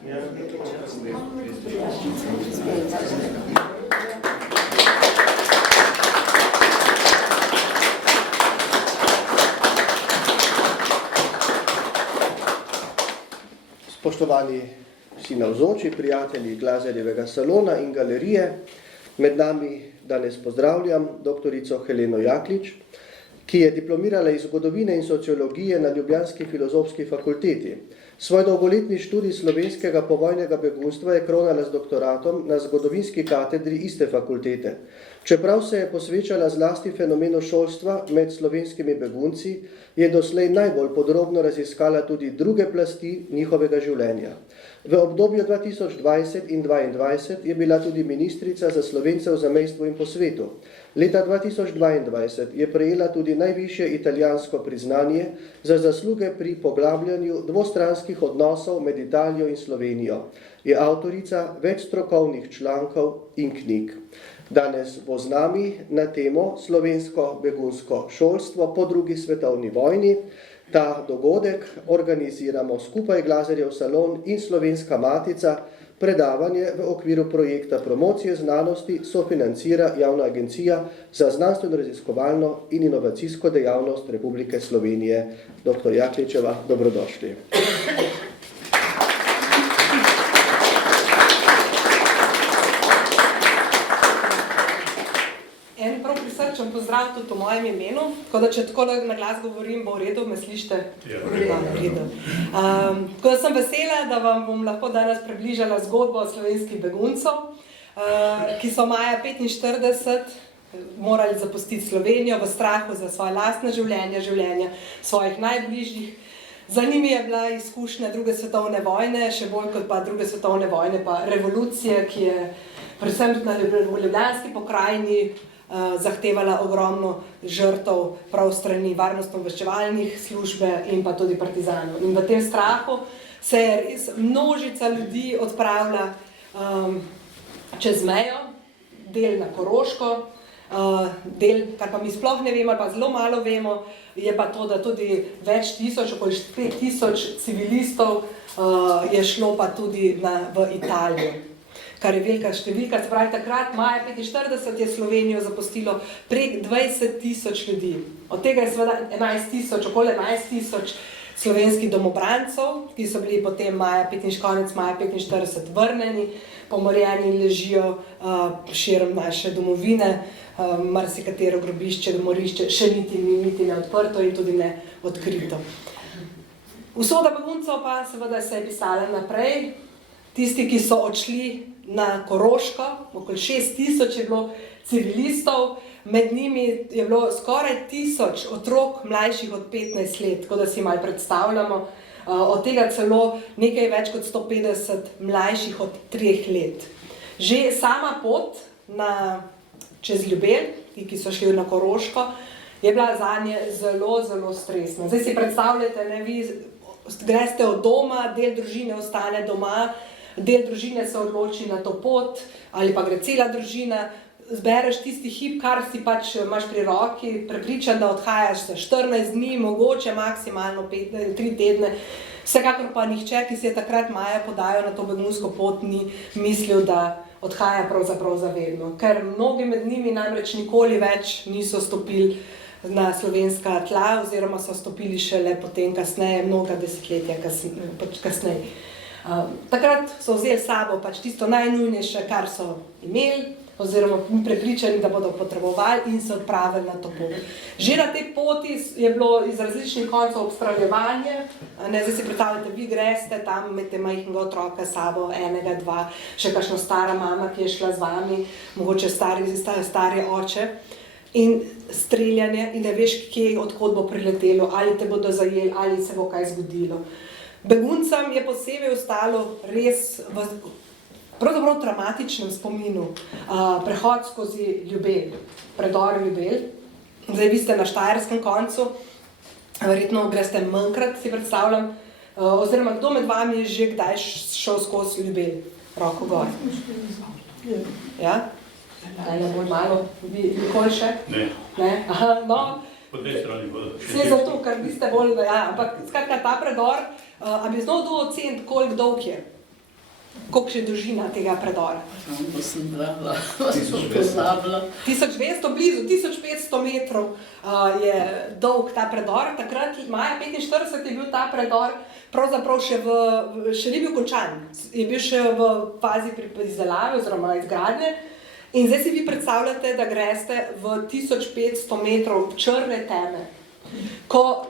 Spoštovani vsi navzoči, prijatelji Glazerjevega salona in galerije, med nami danes pozdravljam doktorico Heleno Jaklič, ki je diplomirala iz zgodovine in sociologije na Ljubljanski filozofski fakulteti. Svoj dolgoletni študij slovenskega povojnega begunstva je kronala z doktoratom na zgodovinski katedri iste fakultete. Čeprav se je posvečala zlasti fenomenu šolstva med slovenskimi begunci, je doslej najbolj podrobno raziskala tudi druge plasti njihovega življenja. V obdobju 2020 in 2022 je bila tudi ministrica za Slovence v zamejstvu in po svetu. Leta 2022 je prejela tudi najvišje italijansko priznanje za zasluge pri poglabljanju dvostranskih odnosov med Italijo in Slovenijo. Je avtorica več strokovnih člankov in knjig. Danes bo z nami na temo slovensko begunsko šolstvo po drugi svetovni vojni. Ta dogodek organiziramo skupaj Glazerjev salon in Slovenska matica. Predavanje v okviru projekta promocije znanosti sofinancira Javna agencija za znanstveno-raziskovalno in inovacijsko dejavnost Republike Slovenije. Dr. Jakličeva, dobrodošli. Prisrčen pozdrav tudi v mojem imenu, tako da če tako na glas govorim, bo v redu, me slišite? Ja, v redu. Tako da sem vesela, da vam bom lahko danes približala zgodbo slovenskih beguncev, ki so maja 1945 morali zapustiti Slovenijo v strahu za svoje lastne življenje, življenja svojih najbližjih. Za njimi je bila izkušnja druge svetovne vojne, še bolj kot pa druge svetovne vojne, pa revolucije, ki je predvsem tudi na Ljubljanski pokrajini zahtevala ogromno žrtev prav strani varnostno-obveščevalnih službe in pa tudi partizanov. In v tem strahu se je res množica ljudi odpravila čez mejo, del na Koroško, del, kar pa mi sploh ne vemo, ali pa zelo malo vemo, je pa to, da tudi več tisoč, okoli 5000 civilistov je šlo pa tudi v Italijo, kar je velika številka. Se pravi, takrat, maja 1945, je Slovenijo zapustilo prek 20 000 ljudi. Od tega je seveda okoli 11 000 slovenskih domobrancov, ki so bili potem konec maja 1945 vrnjeni, pomorjeni in ležijo širom naše domovine. Marsikatero grobišče, morišče še niti ne odprto in tudi ne odkrito. Usoda beguncev pa seveda se je pisala naprej. Tisti, ki so odšli na Koroško, okoli 6000 je bilo civilistov, med njimi je bilo skoraj 1000 otrok mlajših od 15 let, tako da si malo predstavljamo, od tega celo nekaj več kot 150 mlajših od 3 let. Že sama pot čez Ljubelj, ti, ki so šli na Koroško, je bila zanje zelo, zelo stresna. Zdaj si predstavljate, vi greste od doma, del družine ostane doma, del družine se odloči na to pot, ali pa gre cela družina, zbereš tisti hip, kar si pač imaš pri roki, prepričan, da odhajaš za 14 dni, mogoče maksimalno 3 tedne. Vsekakor pa nihče, ki si je takrat maja podajal na to begunsko pot, ni mislil, da odhaja pravzaprav zavedno. Ker mnogi med njimi namreč nikoli več niso stopili na slovenska tla, oziroma so stopili šele potem kasneje, mnoga desetletja kasneje. Takrat so vzeli s sabo pač tisto najnujnejše, kar so imeli, oziroma prepričani, da bodo potrebovali, in se odpravili na to pot. Že na tej poti je bilo iz različnih koncev obstreljevanje. Zdaj si predstavljate, vi greste tam, imate majhnega otroka s sabo, enega, dva, še kakšna stara mama, ki je šla z vami, mogoče stari oče. In streljanje, in ne veš, odkot bo priletelo, ali te bodo zajeli, ali se bo kaj zgodilo. Beguncem je posebej ostalo res v pravzaprav traumatičnem spominu prehod skozi Ljubelj, predor Ljubelj. Zdaj, vi ste na štajerskem koncu, verjetno greste manjkrat, si predstavljam, oziroma kdo med vami je že kdaj šel skozi Ljubelj? Roko gor. Ja? Ne bolj malo, vi nikoli še? Ne. Aha, no. Po tej strani bodo. Vse zato, ker vi ste bolj, ampak skratka ta predor, a bi znal oceniti, koliko dolg je? Koliko je dolžina tega predora? Sem brala, sem pozabila. 1200, blizu 1500 metrov je dolg ta predor. Takrat, maja 45, je bil ta predor pravzaprav še ni bil končan. Je bil še v fazi izdelave oziroma izgradnje. In zdaj si vi predstavljate, da greste v 1500 metrov črne teme, ko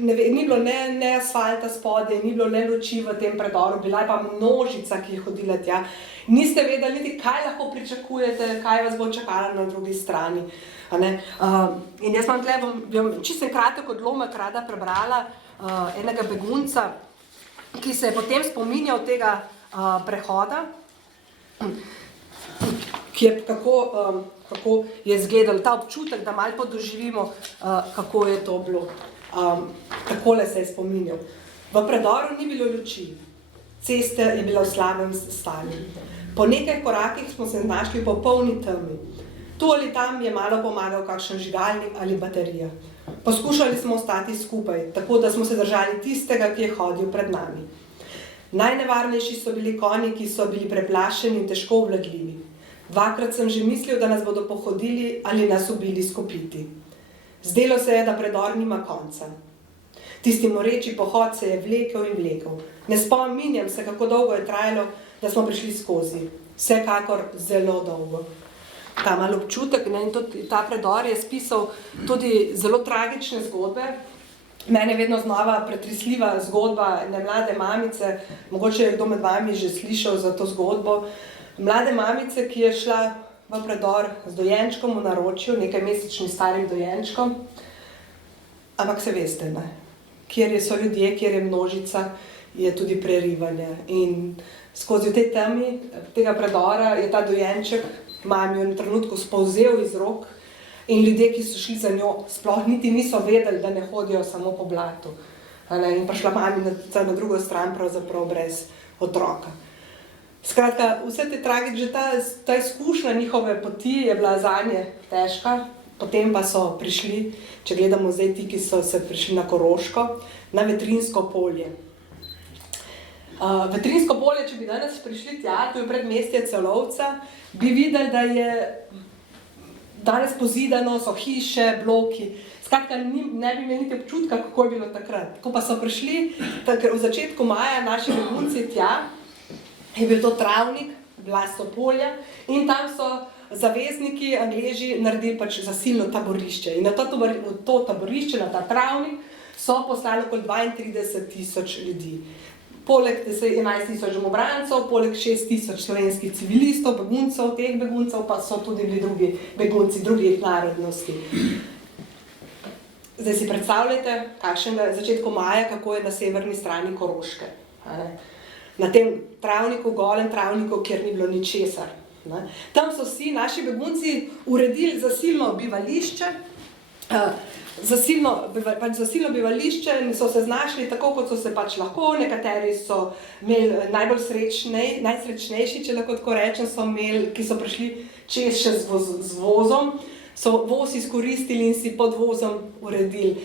ni bilo ne asfalta spodaj, ni bilo ne luči v tem predoru, bila je pa množica, ki je hodila tja. Niste vedeli niti, kaj lahko pričakujete, kaj vas bo čakalo na drugi strani. In jaz bom čisto kratek odlomek rada prebrala enega begunca, ki se je potem spominjal tega prehoda, kako je izgledal ta občutek, da malo podoživimo, kako je to bilo. Takole se je spominjal. V predoru ni bilo luči, cesta je bila v slabem stanju. Po nekaj korakih smo se znašli v popolni temi. Tu ali tam je malo pomagal kakšen žigalnik ali baterija. Poskušali smo ostati skupaj, tako da smo se držali tistega, ki je hodil pred nami. Najnevarnejši so bili konji, ki so bili preplašeni in težko obvladljivi. Dvakrat sem že mislil, da nas bodo pohodili ali nas ubili s kopiti. Zdelo se je, da predor nima konca. Tisti moreči pohod se je vlekel in vlekel. Ne spominjam se, kako dolgo je trajalo, da smo prišli skozi. Vsekakor zelo dolgo. Ta mal občutek, in tudi ta predor je spisal tudi zelo tragične zgodbe. Mene je vedno znova pretresljiva zgodba ene mlade mamice, mogoče je kdo med vami že slišal za to zgodbo. Mlade mamice, ki je šla v predor z dojenčkom v naročju, nekaj mesečnim starim dojenčkom, ampak se veste, ne? Kjer so ljudje, kjer je množica, je tudi prerivanje. In skozi tej temi tega predora je ta dojenček mami v trenutku spolzel iz rok in ljudje, ki so šli za njo, sploh niti niso vedeli, da ne hodijo samo po blatu. In prišla mami na drugo stran pravzaprav brez otroka. Skratka, vse te tragične, ta izkušnja njihove poti je bila zanje težka, potem pa so prišli, če gledamo zdaj ti, ki so se prišli na Koroško, na Vetrinjsko polje. Vetrinjsko polje, če bi danes prišli tja, to je predmestje Celovca, bi videli, da je danes pozidano, so hiše, bloki. Skratka, ne bi imeli niti občutka, kako je bilo takrat. Ko pa so prišli v začetku maja naši begunci tja, je bil to travnik, bila so polja in tam so zavezniki, Angleži, naredili pač zasilno taborišče. In na to taborišče, na ta travnik, so poslali okoli 32,000 ljudi. Poleg 11,000 domobrancov, poleg 6,000 slovenskih civilistov, beguncev, teh beguncev pa so tudi bili drugi begunci drugih narodnosti. Zdaj si predstavljate, kakšnega začetku maja, kako je na severni strani Koroške. Na tem travniku, golem travniku, kjer ni bilo ničesar. Tam so si naši begunci uredili zasilno bivališče, zasilno bivališče in so se znašli tako, kot so se pač lahko. Nekateri so imeli najsrečnejši, če lahko tako rečem, so imeli, ki so prišli čez še z vozom, so voz izkoristili in si pod vozom uredili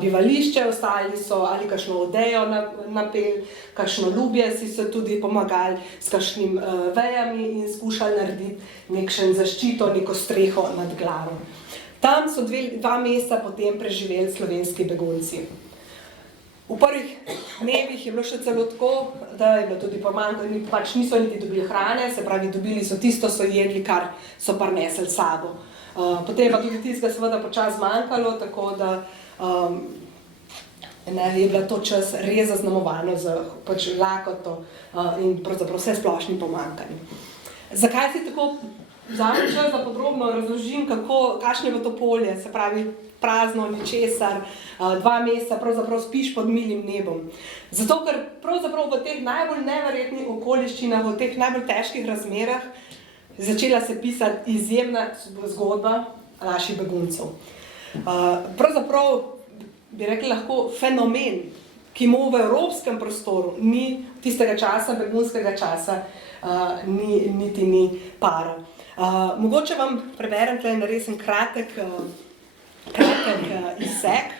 bivališče, ostali so ali kakšno odejo napeli, kakšno ljubje si so tudi pomagali s kakšnim vejami in skušali narediti nekšen zaščito, neko streho nad glavo. Tam so 2 meseca potem preživeli slovenski begunci. V prvih dnevih je bilo še celo tako, da je bilo tudi pomanjkanje, pač niso niti dobili hrane, se pravi, dobili so tisto, so jedli, kar so prinesli s sabo. Potem je pa tudi tistega seveda počas manjkalo, tako da je bila to čas res zaznamovano z lakoto in pravzaprav vse splošnim pomanjkanjem. Zakaj si tako vzamem čas, da podrobno razložim, kakšno je bilo to polje, se pravi prazno, ničesar, 2 meseca pravzaprav spiš pod milim nebom. Zato, ker pravzaprav v teh najbolj neverjetnih okoliščinah, v teh najbolj težkih razmerah začela se pisati izjemna zgodba naših beguncev. Pravzaprav bi rekli lahko fenomen, ki mu v evropskem prostoru ni tistega časa, begunskega časa, niti ni para. Mogoče vam preberem tle naredil kratek izsek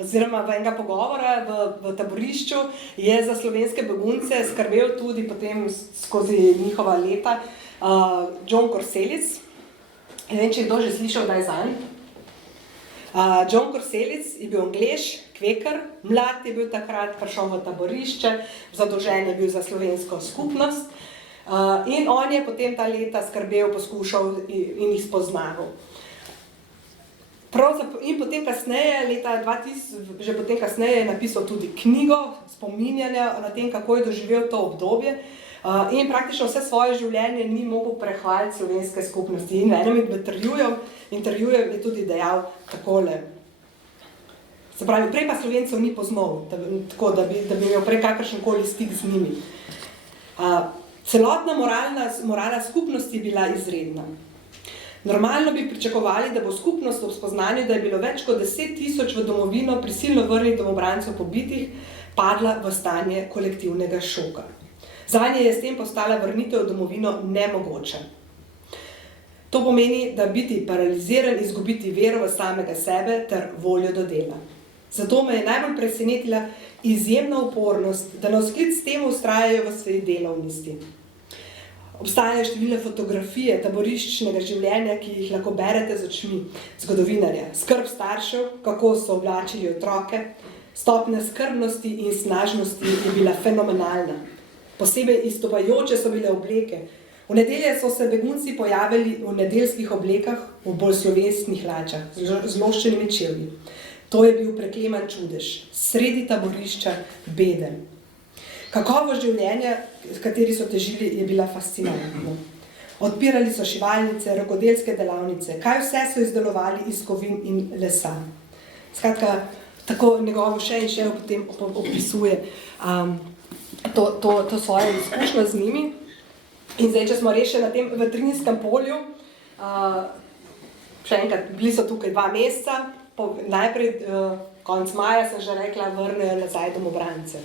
oziroma v enega pogovora v taborišču je za slovenske begunce skrbel tudi potem skozi njihova leta John Korselic. Ne vem, če je kdo že slišal, da je zanj. John Korselic je bil Anglež, kveker, mlad je bil takrat, prišel v taborišče, zadolžen je bil za slovensko skupnost in on je potem ta leta skrbel, poskušal in jih spoznaval. In potem kasneje, leta 2000, že potem kasneje je napisal tudi knjigo spominjanja na tem, kako je doživel to obdobje in praktično vse svoje življenje ni mogel prehvaliti slovenske skupnosti. In v enem intervjuju je tudi dejal takole. Se pravi, prej pa Slovencev ni poznal, tako da bi imel prej kakršenkoli stik z njimi. Celotna morala skupnosti je bila izredna. Normalno bi pričakovali, da bo skupnost ob spoznanju, da je bilo več kot 10.000 v domovino prisilno vrnjenih domobrancev pobitih, padla v stanje kolektivnega šoka. Zanje je s tem postala vrnitev v domovino nemogoča. To pomeni, da biti paraliziran, izgubiti vero v samega sebe ter voljo do dela. Zato me je najbolj presenetila izjemna upornost, da navzklic s tem vztrajajo v svoji delovnosti. Obstajajo številne fotografije taboriščnega življenja, ki jih lahko berete z očmi zgodovinarja. Skrb staršev, kako so oblačili otroke, stopnja skrbnosti in snažnosti je bila fenomenalna. Posebej izstopajoče so bile obleke. V nedelje so se begunci pojavili v nedeljskih oblekah, v bolj slovesnih hlačah, z zloščenimi čevlji. To je bil prekleman čudež, sredi taborišča beden. Kakovost življenja, s kateri so težili, je bila fascinantna. Odpirali so šivalnice, rokodelske delavnice, kaj vse so izdelovali iz kovin in lesa. Skratka, tako njegovo še in še potem opisuje to svojo izkušnjo z njimi. In zdaj, če smo rešili na tem Vetrinskem polju, še enkrat, bili so tukaj 2 meseca, najprej konec maja, sem že rekla, vrnejo nazaj domobrance.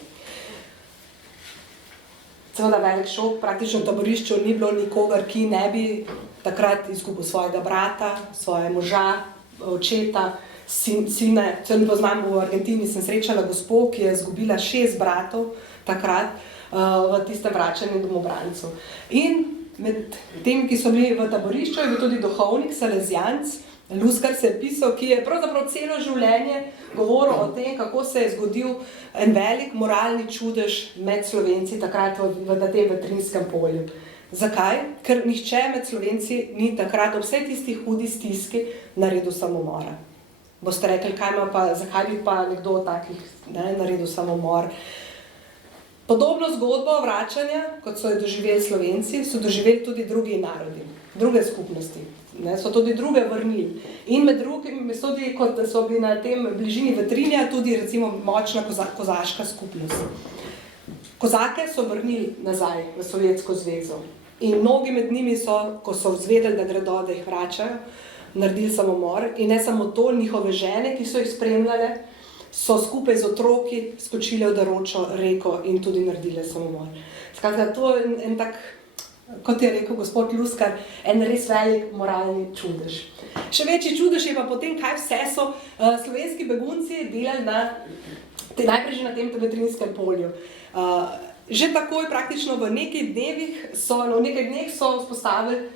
Seveda velik šok, praktično v taborišču ni bilo nikogar, ki ne bi takrat izgubil svojega brata, svoje moža, očeta, sine. Celo poznam v Argentini, sem srečala gospo, ki je izgubila 6 bratov takrat v tistem vračanju domobrancev. In med temi, ki so bili v taborišču, je bil tudi duhovnik, salezijanc, Luskar se je pisal, ki je pravzaprav celo življenje govoril o tem, kako se je zgodil en velik moralni čudež med Slovenci takrat na tem Vetrinskem polju. Zakaj? Ker nihče med Slovenci ni takrat ob vsej tisti hudi stiski naredil samomora. Boste rekli, zakaj bi pa nekdo takih naredil samomor? Podobno zgodbo vračanja, kot so jo doživeli Slovenci, so doživeli tudi drugi narodi, druge skupnosti. So tudi druge vrnili. In med drugim, tudi kot so bili na tem bližini Vetrinja, tudi recimo močna kozaška skupnost. Kozake so vrnili nazaj v Sovjetsko zvezo. In mnogi med njimi so, ko so izvedeli, da gredo, da jih vračajo, naredili samomor. In ne samo to, njihove žene, ki so jih spremljale, so skupaj z otroki skočile v daročo reko in tudi naredile samomor. Skratka, to je en tak, kot je rekel gospod Luskar, en res velik moralni čudež. Še večji čudež je pa potem, kaj vse so slovenski begunci delali najprej že na tem Vetrinskem polju. Že takoj praktično v nekaj dneh so vzpostavili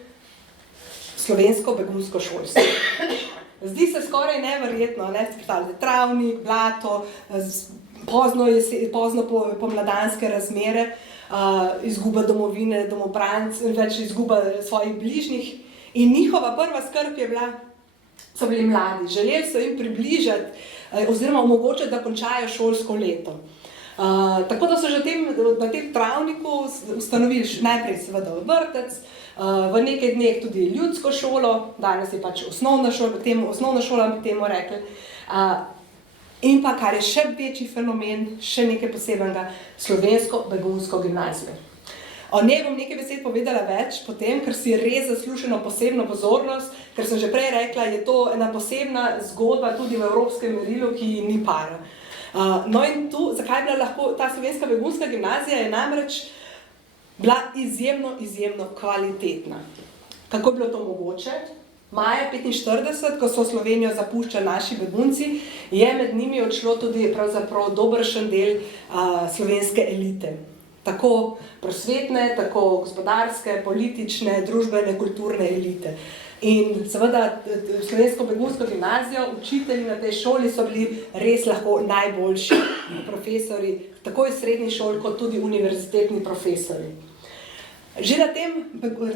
slovensko begunsko šolstvo. Zdi se skoraj neverjetno, travnik, blato, pozno pomladanske razmere, izguba domovine, domobrancev, več izguba svojih bližnjih. In njihova prva skrb je bila, so bili mladi, želeli so jim približati oziroma omogočiti, da končajo šolsko leto. Tako da so že na tem travniku ustanovili najprej seveda vrtec, v nekaj dneh tudi ljudsko šolo, danes je pač osnovna šola, bi temu rekli. In pa, kar je še večji fenomen, še nekaj posebnega, slovensko begunsko gimnazijo. O njej bom nekaj besed povedala več potem, ker si res zasluženo posebno pozornost, ker sem že prej rekla, je to ena posebna zgodba tudi v evropskem merilu, ki ni para. No in tu, zakaj je bila lahko ta slovenska begunska gimnazija, je namreč bila izjemno kvalitetna. Kako je bilo to mogoče? maja 1945, ko so Slovenijo zapuščali naši begunci, je med njimi odšlo tudi pravzaprav dobršen del slovenske elite. Tako prosvetne, tako gospodarske, politične, družbene, kulturne elite. In seveda slovensko begunsko gimnazijo, učitelji na tej šoli so bili res lahko najboljši profesori, tako iz srednjih šol, kot tudi univerzitetni profesori. Že na tem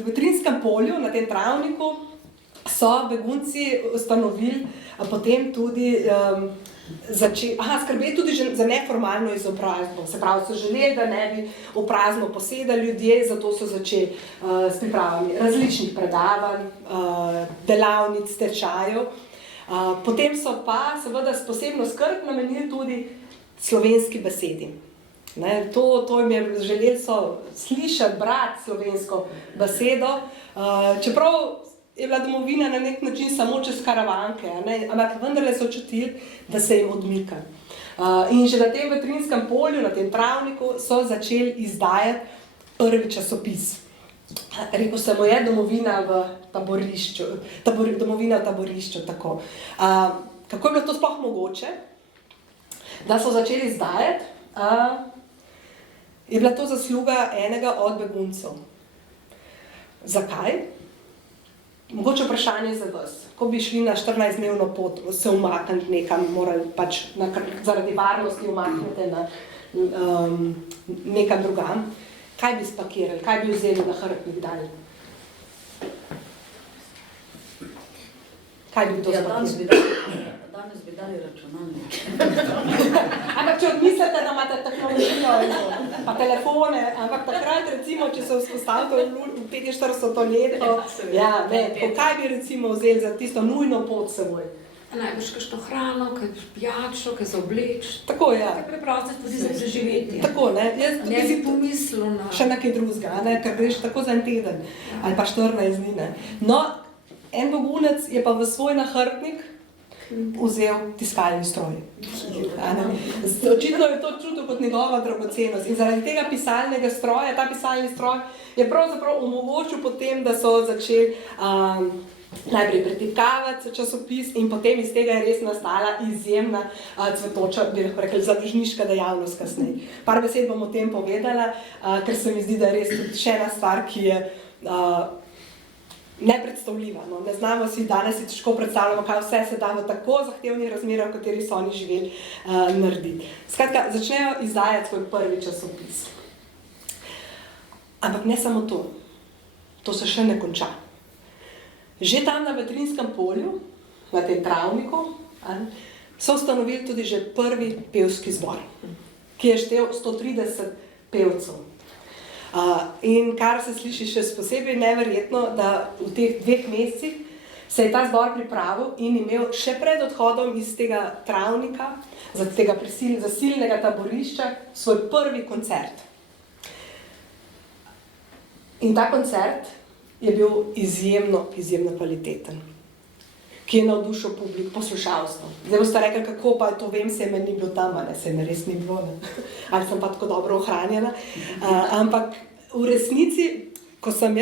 Vetrinjskem polju, na tem travniku, so begunci ustanovili potem tudi skrbeti tudi za neformalno izobrazbo. Se pravi, so želeli, da ne bi v prazno posedali ljudje, zato so začeli s pripravami različnih predavanj, delavnic, tečajev. Potem so pa seveda s posebno skrb namenili tudi slovenski besedi. To jim je želeli so slišati, brati slovensko besedo, čeprav je bila domovina na nek način samo čez karavanke, ampak vendarle so čutili, da se jim odmika. In že na tem Vetrinjskem polju, na tem travniku, so začeli izdajati prvi časopis. Rekel se mu je Domovina v taborišču. Domovina v taborišču, tako. Kako je bilo to sploh mogoče, da so začeli izdajati? Je bila to zasluga enega od beguncev. Zakaj? Mogoče vprašanje za vas. Ko bi šli na 14-dnevno pot, se umakniti nekam, morali pač zaradi varnosti umakniti na nekam drugam, kaj bi spakirali, kaj bi vzeli na hrbtnik dali? Kaj bi to spakirali? Danes bi dali računalnik. Ampak če odmislite, da imate tehnologijo, pa telefone, ampak takrat recimo, če se vzpostavite v 45. leto, kaj bi recimo vzeli za tisto nujno pot s seboj? Najbrž kakšno hrano, kaj pijačo, kaj za obleč. Tako, ja. Kaj preprosto tudi za preživeti. Tako, ne. Ne bi pomislil na... Še nekaj drugega, ker greš tako za en teden, ali pa 14 dni, ne. No, en begunec je pa v svoj nahrbtnik vzel tiskalni stroj. Očitno je to čutil kot njegova dragocenost in zaradi tega pisalnega stroja, ta pisalni stroj je pravzaprav omogočil potem, da so začeli najprej pretipkavati časopis in potem iz tega je res nastala izjemna cvetoča, bi lahko rekli, zadružniška dejavnost kasneje. Par besed bom o tem povedala, ker se mi zdi, da je res tudi še ena stvar, ki je nepredstavljiva. Ne znamo si danes težko predstavljamo, kaj vse se da v tako zahtevnih razmerah, v kateri so oni živeli, narediti. Skratka, začnejo izdajati svoj prvi časopis. Ampak ne samo to. To se še ne konča. Že tam na Vetrinjskem polju, na tem travniku, so ustanovili tudi že prvi pevski zbor, ki je štel 130 pevcev. In kar se sliši še posebej neverjetno, da v teh 2 mesecih se je ta zbor pripravil in imel še pred odhodom iz tega travnika, tega zasilnega taborišča, svoj prvi koncert. In ta koncert je bil izjemno kvaliteten, ki je navdušil poslušalstvo. Zdaj boste rekli, kako pa to vem, se me ni bilo tam, se me res ni bilo, ali sem pa tako dobro ohranjena. Ampak v resnici, ko sem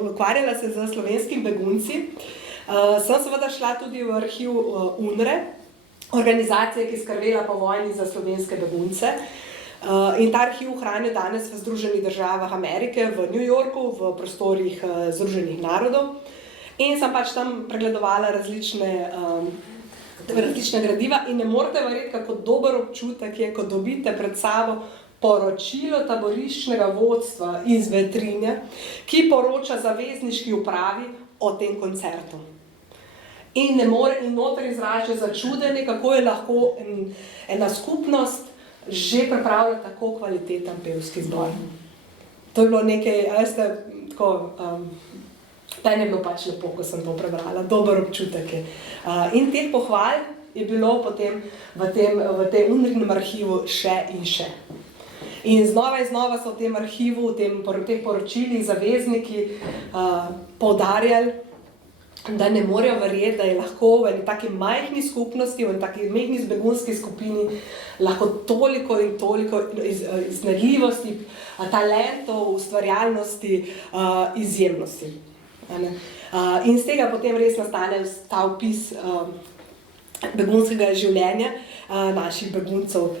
ukvarjala se z slovenskimi begunci, sem seveda šla tudi v arhiv UNRE, organizacije, ki je skrbela po vojni za slovenske begunce. In ta arhiv hranijo danes v Združenih državah Amerike, v New Yorku, v prostorih Združenih narodov. In sem pač tam pregledovala različne gradiva in ne morete verjeti, kako dober občutek je, ko dobite pred sabo poročilo taboriščnega vodstva iz Vetrinja, ki poroča zavezniški upravi o tem koncertu. In noter izraža začudenje, kako je lahko ena skupnost že pripravlja tako kvaliteten pevski zbor. To je bilo nekaj, tako... Meni je bilo pač lepo, ko sem to prebrala, dober občutek je. In teh pohval je bilo potem v tem UNRInem arhivu še in še. In znova so v tem arhivu, v teh poročilih zavezniki poudarjali, da ne morejo verjeti, da je lahko v eni taki majhni skupnosti, v eni taki majhni begunski skupini lahko toliko in toliko iznajdljivosti, talentov, ustvarjalnosti, izjemnosti. In z tega potem res nastane ta opis begunskega življenja naših beguncev,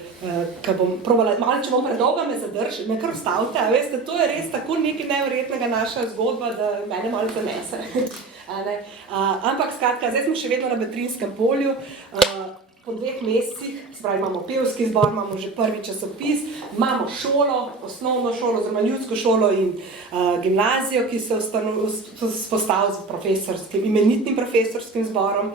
ki bom probala, malo če bom predolga, me zadrži, me kar ustavite, a veste, to je res tako nekaj neverjetnega naša zgodba, da mene malo zanese. Ampak skratka, zdaj smo še vedno na Betrinskem polju, po 2 mesecih, se pravi, imamo pevski zbor, imamo že prvi časopis, imamo šolo, osnovno šolo, oziroma ljudsko šolo in gimnazijo, ki se vzpostavil z imenitnim profesorskim zborom.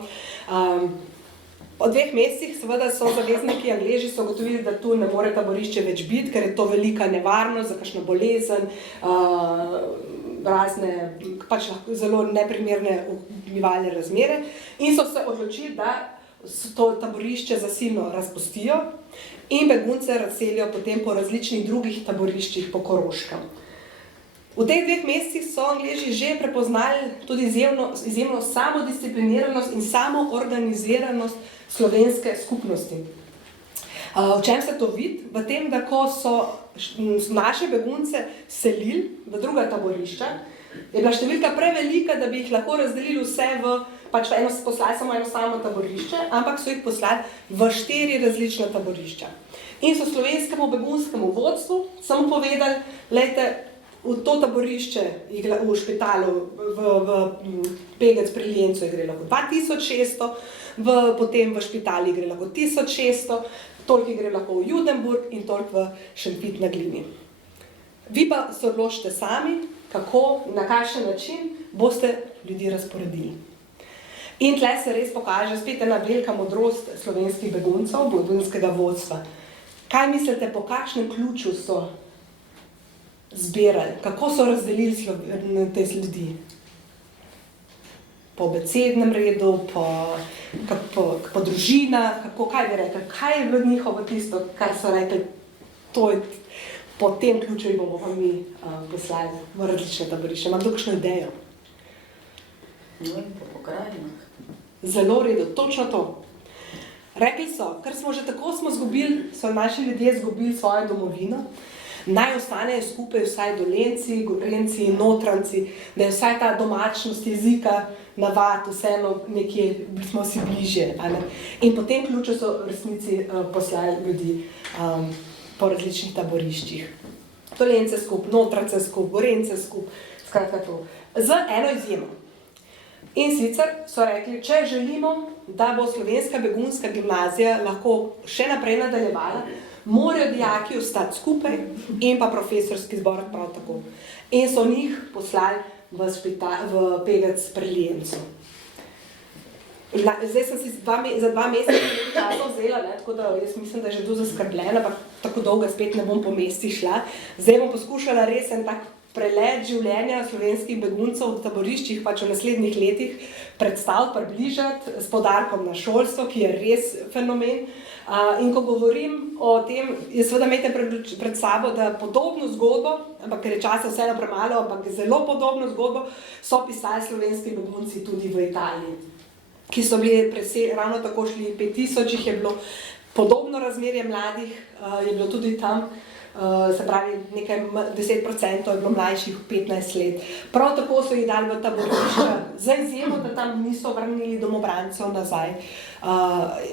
Po 2 mesecih seveda so zavezniki Angleži so ugotovili, da tu ne more taborišče več biti, ker je to velika nevarnost za kakšno bolezen, razne pač zelo neprimerne bivalne razmere in so se odločili, da to taborišče zasilno razpustijo in begunce razselijo potem po različnih drugih taboriščih po Koroškem. V teh 2 mesecih so Angleži že prepoznali tudi izjemno samodiscipliniranost in samoorganiziranost slovenske skupnosti. V čem se to vidi? V tem, da ko so naše begunce selili v druga taborišča, je bila številka prevelika, da bi jih lahko razdelili vse poslali samo eno samo taborišče, ampak so jih poslali v 4 različna taborišča. In so slovenskemu begunskemu vodstvu samo povedali, glejte, v to taborišče v špitalu v Pegec pri Liencu gre lahko 2600, potem v špitali gre lahko 1600, toliko gre lahko v Judenburg in toliko v Šentvid na Glini. Vi pa se odločite sami, kako in na kakšen način boste ljudi razporedili. In tle se res pokaže spet ena velika modrost slovenskih beguncev, begunskega vodstva. Kaj mislite, po kakšnem ključu so zbirali, kako so razdelili te ljudi? Po abecednem redu, po družinah, kaj bi rekli, kaj je bilo njihovo tisto, kar so rekli, po tem ključu bomo pa mi poslali v različne taborišče. Imam kakšno idejo? No in po pokrajinah. Zelo redo, točno to. Rekli so, ker smo že tako so naši ljudje izgubili svojo domovino, naj ostanejo skupaj vsaj Dolenjci, Gorenjci in Notranjci, da je vsaj ta domačnost jezika, navad, vseeno nekje smo si bližje. In po tem ključu so v resnici poslali ljudi po različnih taboriščih. Dolenjce skup, Notranjce skup, Gorenjce skup, skratka to. Z eno izjemo. In sicer so rekli, če želimo, da bo slovenska begunska gimnazija lahko še naprej nadaljevala, morajo dijaki ostati skupaj in pa profesorski zbor prav tako. In so njih poslali v Pegec pri Liencu. Zdaj sem si za 2 meseca časa vzela, tako da jaz mislim, da je že tu zaskrbljena, ampak tako dolgo spet ne bom po mestih šla. Zdaj bom poskušala res en tak prelet življenja slovenskih beguncev v taboriščih pač v naslednjih letih predstaviti, približati s poudarkom na šolstvo, ki je res fenomen. In ko govorim o tem, je seveda imejte pred sabo, da podobno zgodbo, ampak ker je časa vseeno premalo, ampak zelo podobno zgodbo so pisali slovenski begunci tudi v Italiji, ki so bili ravno tako šli 5000, jih je bilo podobno razmerje mladih, je bilo tudi tam. Se pravi, nekaj 10% je bilo mlajših 15 let. Prav tako so jih dali v taborišča, za izjemo, da tam niso vrnili domobrancev nazaj.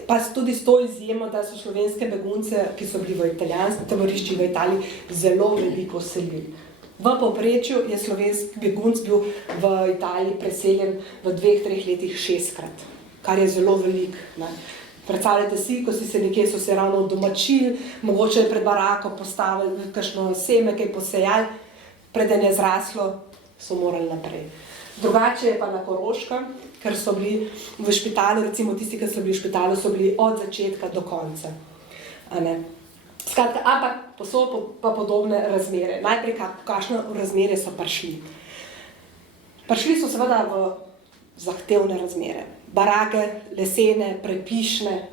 Pa tudi s to izjemo, da so slovenske begunce, ki so bili v taboriščih v Italiji, zelo veliko selili. V povprečju je slovenski begunc bil v Italiji preseljen v 2-3 letih 6-krat, kar je zelo veliko. Predstavljate si, ko so se ravno domačili, mogoče pred barako postavili kakšno seme, kaj posejali, preden je zraslo, so morali naprej. Drugače je pa na Koroškem, ker so bili v špitalu, recimo tisti, ki so bili v špitalu, so bili od začetka do konca. Skratka, ampak so pa podobne razmere. Najprej, kakšne razmere so prišli. Prišli so seveda v zahtevne razmere. Barake, lesene, prepišne,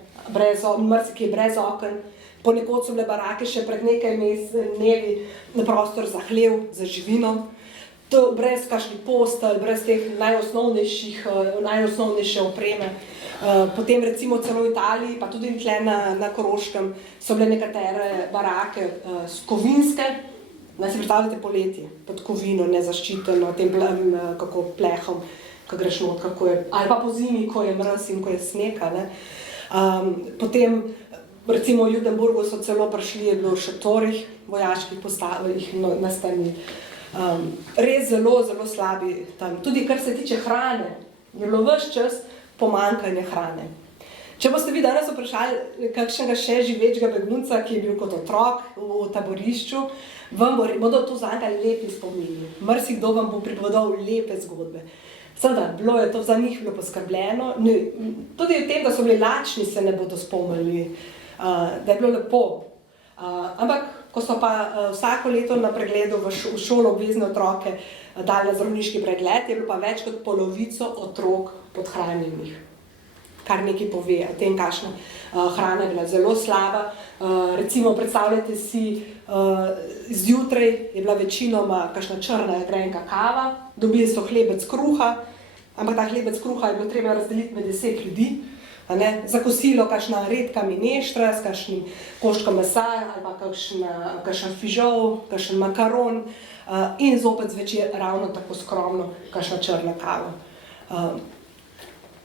marsikaj brez oken. Ponekod so bile barake še pred nekaj dnevi na prostor za hlev, za živino. To brez kakšnih postelj, brez teh najosnovnejše opreme. Potem recimo celo v Italiji, pa tudi tle na Koroškem, so bile nekatere barake kovinske, Naj si predstavljate poletje, pod kovino, nezaščiteno, tem kako plehom, ko greš not, kako je, ali pa po zimi, ko je mraz in ko je sneg, ne. Potem, recimo v Judenburgu so celo prišli, je bilo v šatorih vojaških postavih nastanili. Res zelo, zelo slabi tam. Tudi kar se tiče hrane, je bilo ves čas pomanjkanje hrane. Če boste vi danes vprašali kakšnega še živečega begunca, ki je bil kot otrok v taborišču, vam bodo to zanj lepi spomini. Marsikdo vam bo pripovedal lepe zgodbe. Seveda, bilo je to za njih bilo poskrbljeno. Tudi v tem, da so bili lačni, se ne bodo spomnili, da je bilo lepo. Ampak, ko so pa vsako leto na pregledu v šolo obvezne otroke dali na zdravniški pregled, je bilo pa več kot polovico otrok podhranjenih. Kar nekaj pove o tem, kakšna hrana je bila zelo slaba. Recimo, predstavljajte si, zjutraj je bila večinoma kakšna črna grenka kava, dobili so hlebec kruha, ampak ta hlebec kruha je bilo treba razdeliti med 10 ljudi, za kosilo kakšna redka mineštra s kakšnim koščkom mesa ali pa kakšen fižol, kakšen makaron in zopet zvečer ravno tako skromno kakšna črna kava.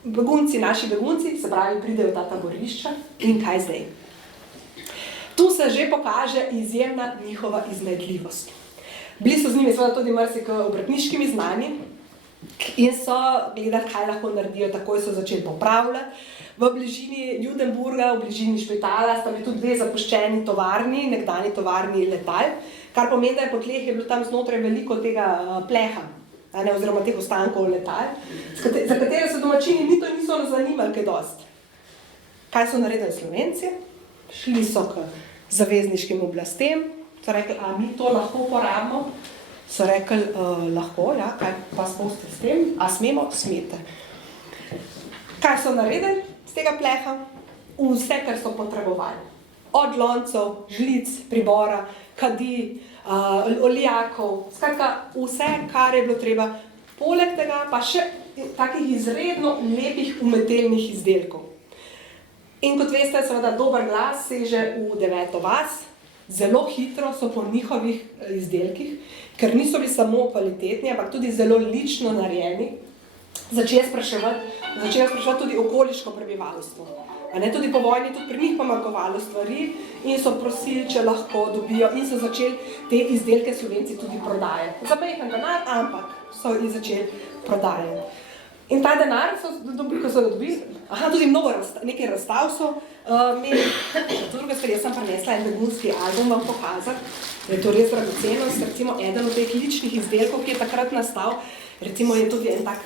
Begunci, naši begunci, se pravi, pridejo v ta taborišča in kaj zdaj? Tu se že pokaže izjemna njihova iznajdljivost. Bili so z njimi seveda tudi marsikaj obrtniškimi znanji in so gledali, kaj lahko naredijo, takoj so začeli popravljati. V bližini Judenburga, v bližini Špitala sta bili tudi 2 zapuščeni tovarni, nekdanji tovarni letal, kar pomeni, da je po tleh je bilo tam znotraj veliko tega pleha, oziroma teh ostankov letal, za katere se domačini niso zanimali kaj dosti. Kaj so naredili Slovenci? Šli so k zavezniškim oblastem, so rekli, a mi to lahko uporabimo? So rekli, lahko, ja, kaj pa boste s tem? A smemo? Smete. Kaj so naredili z tega pleha? Vse, kar so potrebovali. Od loncev, žlic, pribora, kadi, olijakov, skratka vse, kar je bilo treba. Poleg tega pa še takih izredno lepih umetelnih izdelkov. In kot veste, seveda dober glas seže v 9. vas, zelo hitro so po njihovih izdelkih, ker niso bili samo kvalitetni, ampak tudi zelo lično narejeni, začeli spraševati tudi okoliško prebivalstvo. Tudi po vojni tudi pri njih pomanjkovalo stvari in so prosili, če lahko dobijo in so začeli te izdelke Slovenci tudi prodajati. Za majhen denar, ampak so jih začeli prodajati. In ta denar, ko so ga dobili, tudi mnogo nekaj razstav so imeli. Druga stvar, jaz sem prinesla en begunski album vam pokazati, da je to res dragocenost. Recimo, eden od teh ličnih izdelkov, ki je takrat nastal, recimo je tudi en tak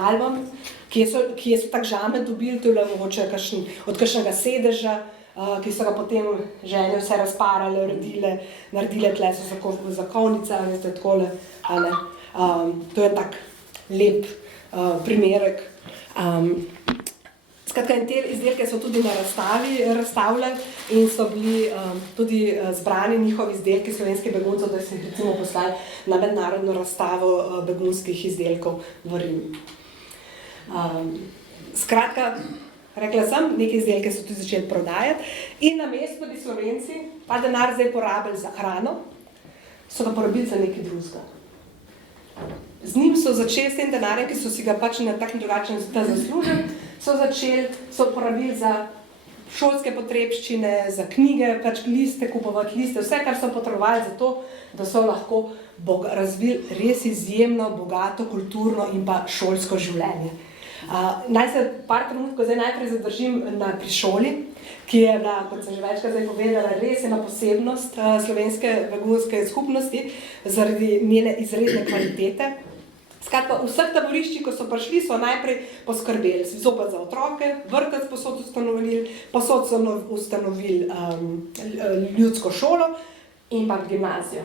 album, ki so tak žamet dobili, to je bilo mogoče od kakšnega sedeža, ki so ga potem žene vse razparale, naredile tle so zakovnice, veste, takole, to je tak lep primerek. Skratka, in te izdelke so tudi na razstavi razstavljali in so bili tudi zbrani njihovi izdelki slovenskih beguncev, da so jih recimo poslali na mednarodno razstavo begunskih izdelkov v Rim. Skratka, rekla sem, neke izdelke so tudi začeli prodajati in namesto bi Slovenci ta denar zdaj porabili za hrano, so ga porabili za nekaj drugega. Z njim so začeli s tem denarjem, ki so si ga pač na tak in drugačen zaslužili, so porabili za šolske potrebščine, za knjige, pač liste, kupovati liste, vse, kar so potrebovali za to, da so lahko razvili res izjemno, bogato, kulturno in pa šolsko življenje. Naj se par trenutkov zdaj najprej zadržim pri šoli, ki je bila, kot sem že večkrat zdaj povedala, res ena posebnost slovenske begunske skupnosti zaradi njene izredne kvalitete. Skratka, v vseh taboriščih, ko so prišli, so najprej poskrbeli zopet za otroke, vrtec posod ustanovili, posod so ustanovili ljudsko šolo in pa gimnazijo.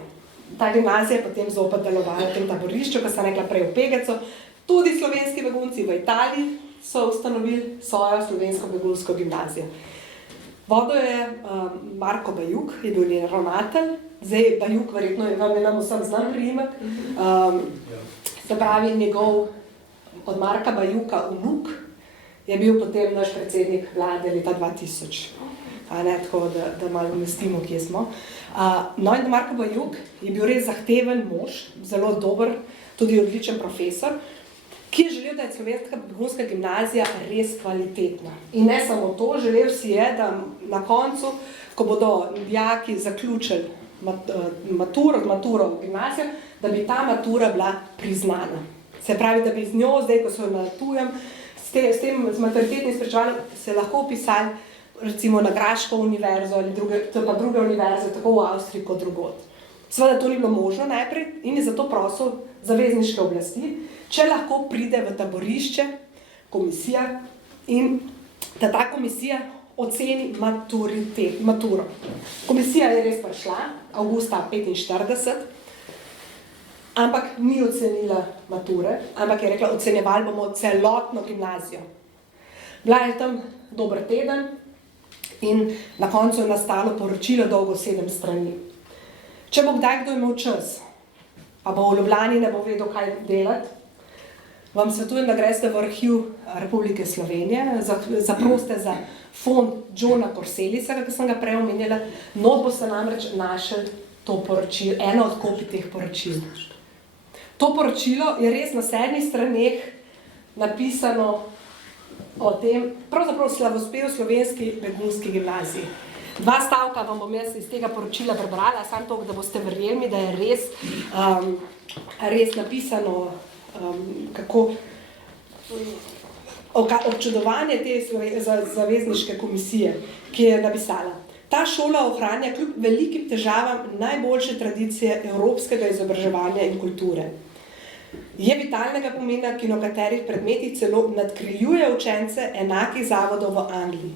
Ta gimnazija je potem zopet delovala v tem taborišču, ko sem rekla prej v Pegecu. Tudi slovenski begunci v Italiji so ustanovili svojo slovensko begunsko gimnazijo. Vodil je Marko Bajuk, je bil njen ravnatelj. Zdaj Bajuk, verjetno vam je nam vsem znan priimek. Se pravi, njegov od Marka Bajuka vnuk je bil potem naš predsednik vlade leta 2000. tako da malo umestimo, kje smo. No in Marko Bajuk je bil res zahteven mož, zelo dober, tudi odličen profesor, ki je želel, da je Slovenska begunska gimnazija res kvalitetna. In ne samo to, želel si je, da na koncu, ko bodo dijaki zaključili maturo v gimnazijo, da bi ta matura bila priznana. Se pravi, da bi z njo, zdaj ko se jo matujem, z maturitetnim spričevanjem se lahko upisali recimo na Graško univerzo ali druge univerze, tako v Avstriji kot drugod. Seveda to ni bilo možno najprej in je zato prosil zavezniške oblasti, če lahko pride v taborišče komisija in da ta komisija oceni maturo. Komisija je res prišla, avgusta 1945, ampak ni ocenila mature, ampak je rekla, ocenjevali bomo celotno gimnazijo. Bila je tam dober teden in na koncu je nastalo poročilo dolgo 7 strani. Če bo kdaj kdo imel čas, pa bo v Ljubljani ne bo vedel, kaj delati, vam svetujem, da greste v arhiv Republike Slovenije, zaprosite za fond Johna Korselisa, ki sem ga prej omenjala, not boste namreč našli to poročilo, eno od kopij teh poročil. To poročilo je res na 7 straneh napisano o tem, pravzaprav slavospev slovenski begunski gimnaziji. 2 stavka vam bom jaz iz tega poročila prebrala, samo to, da boste verjeli mi, da je res napisano kako občudovanje te zavezniške komisije, ki je napisala. Ta šola ohranja kljub velikim težavam najboljše tradicije evropskega izobraževanja in kulture. Je vitalnega pomena, ki na katerih predmetih celo nadkriljuje učence enakih zavodov v Angliji.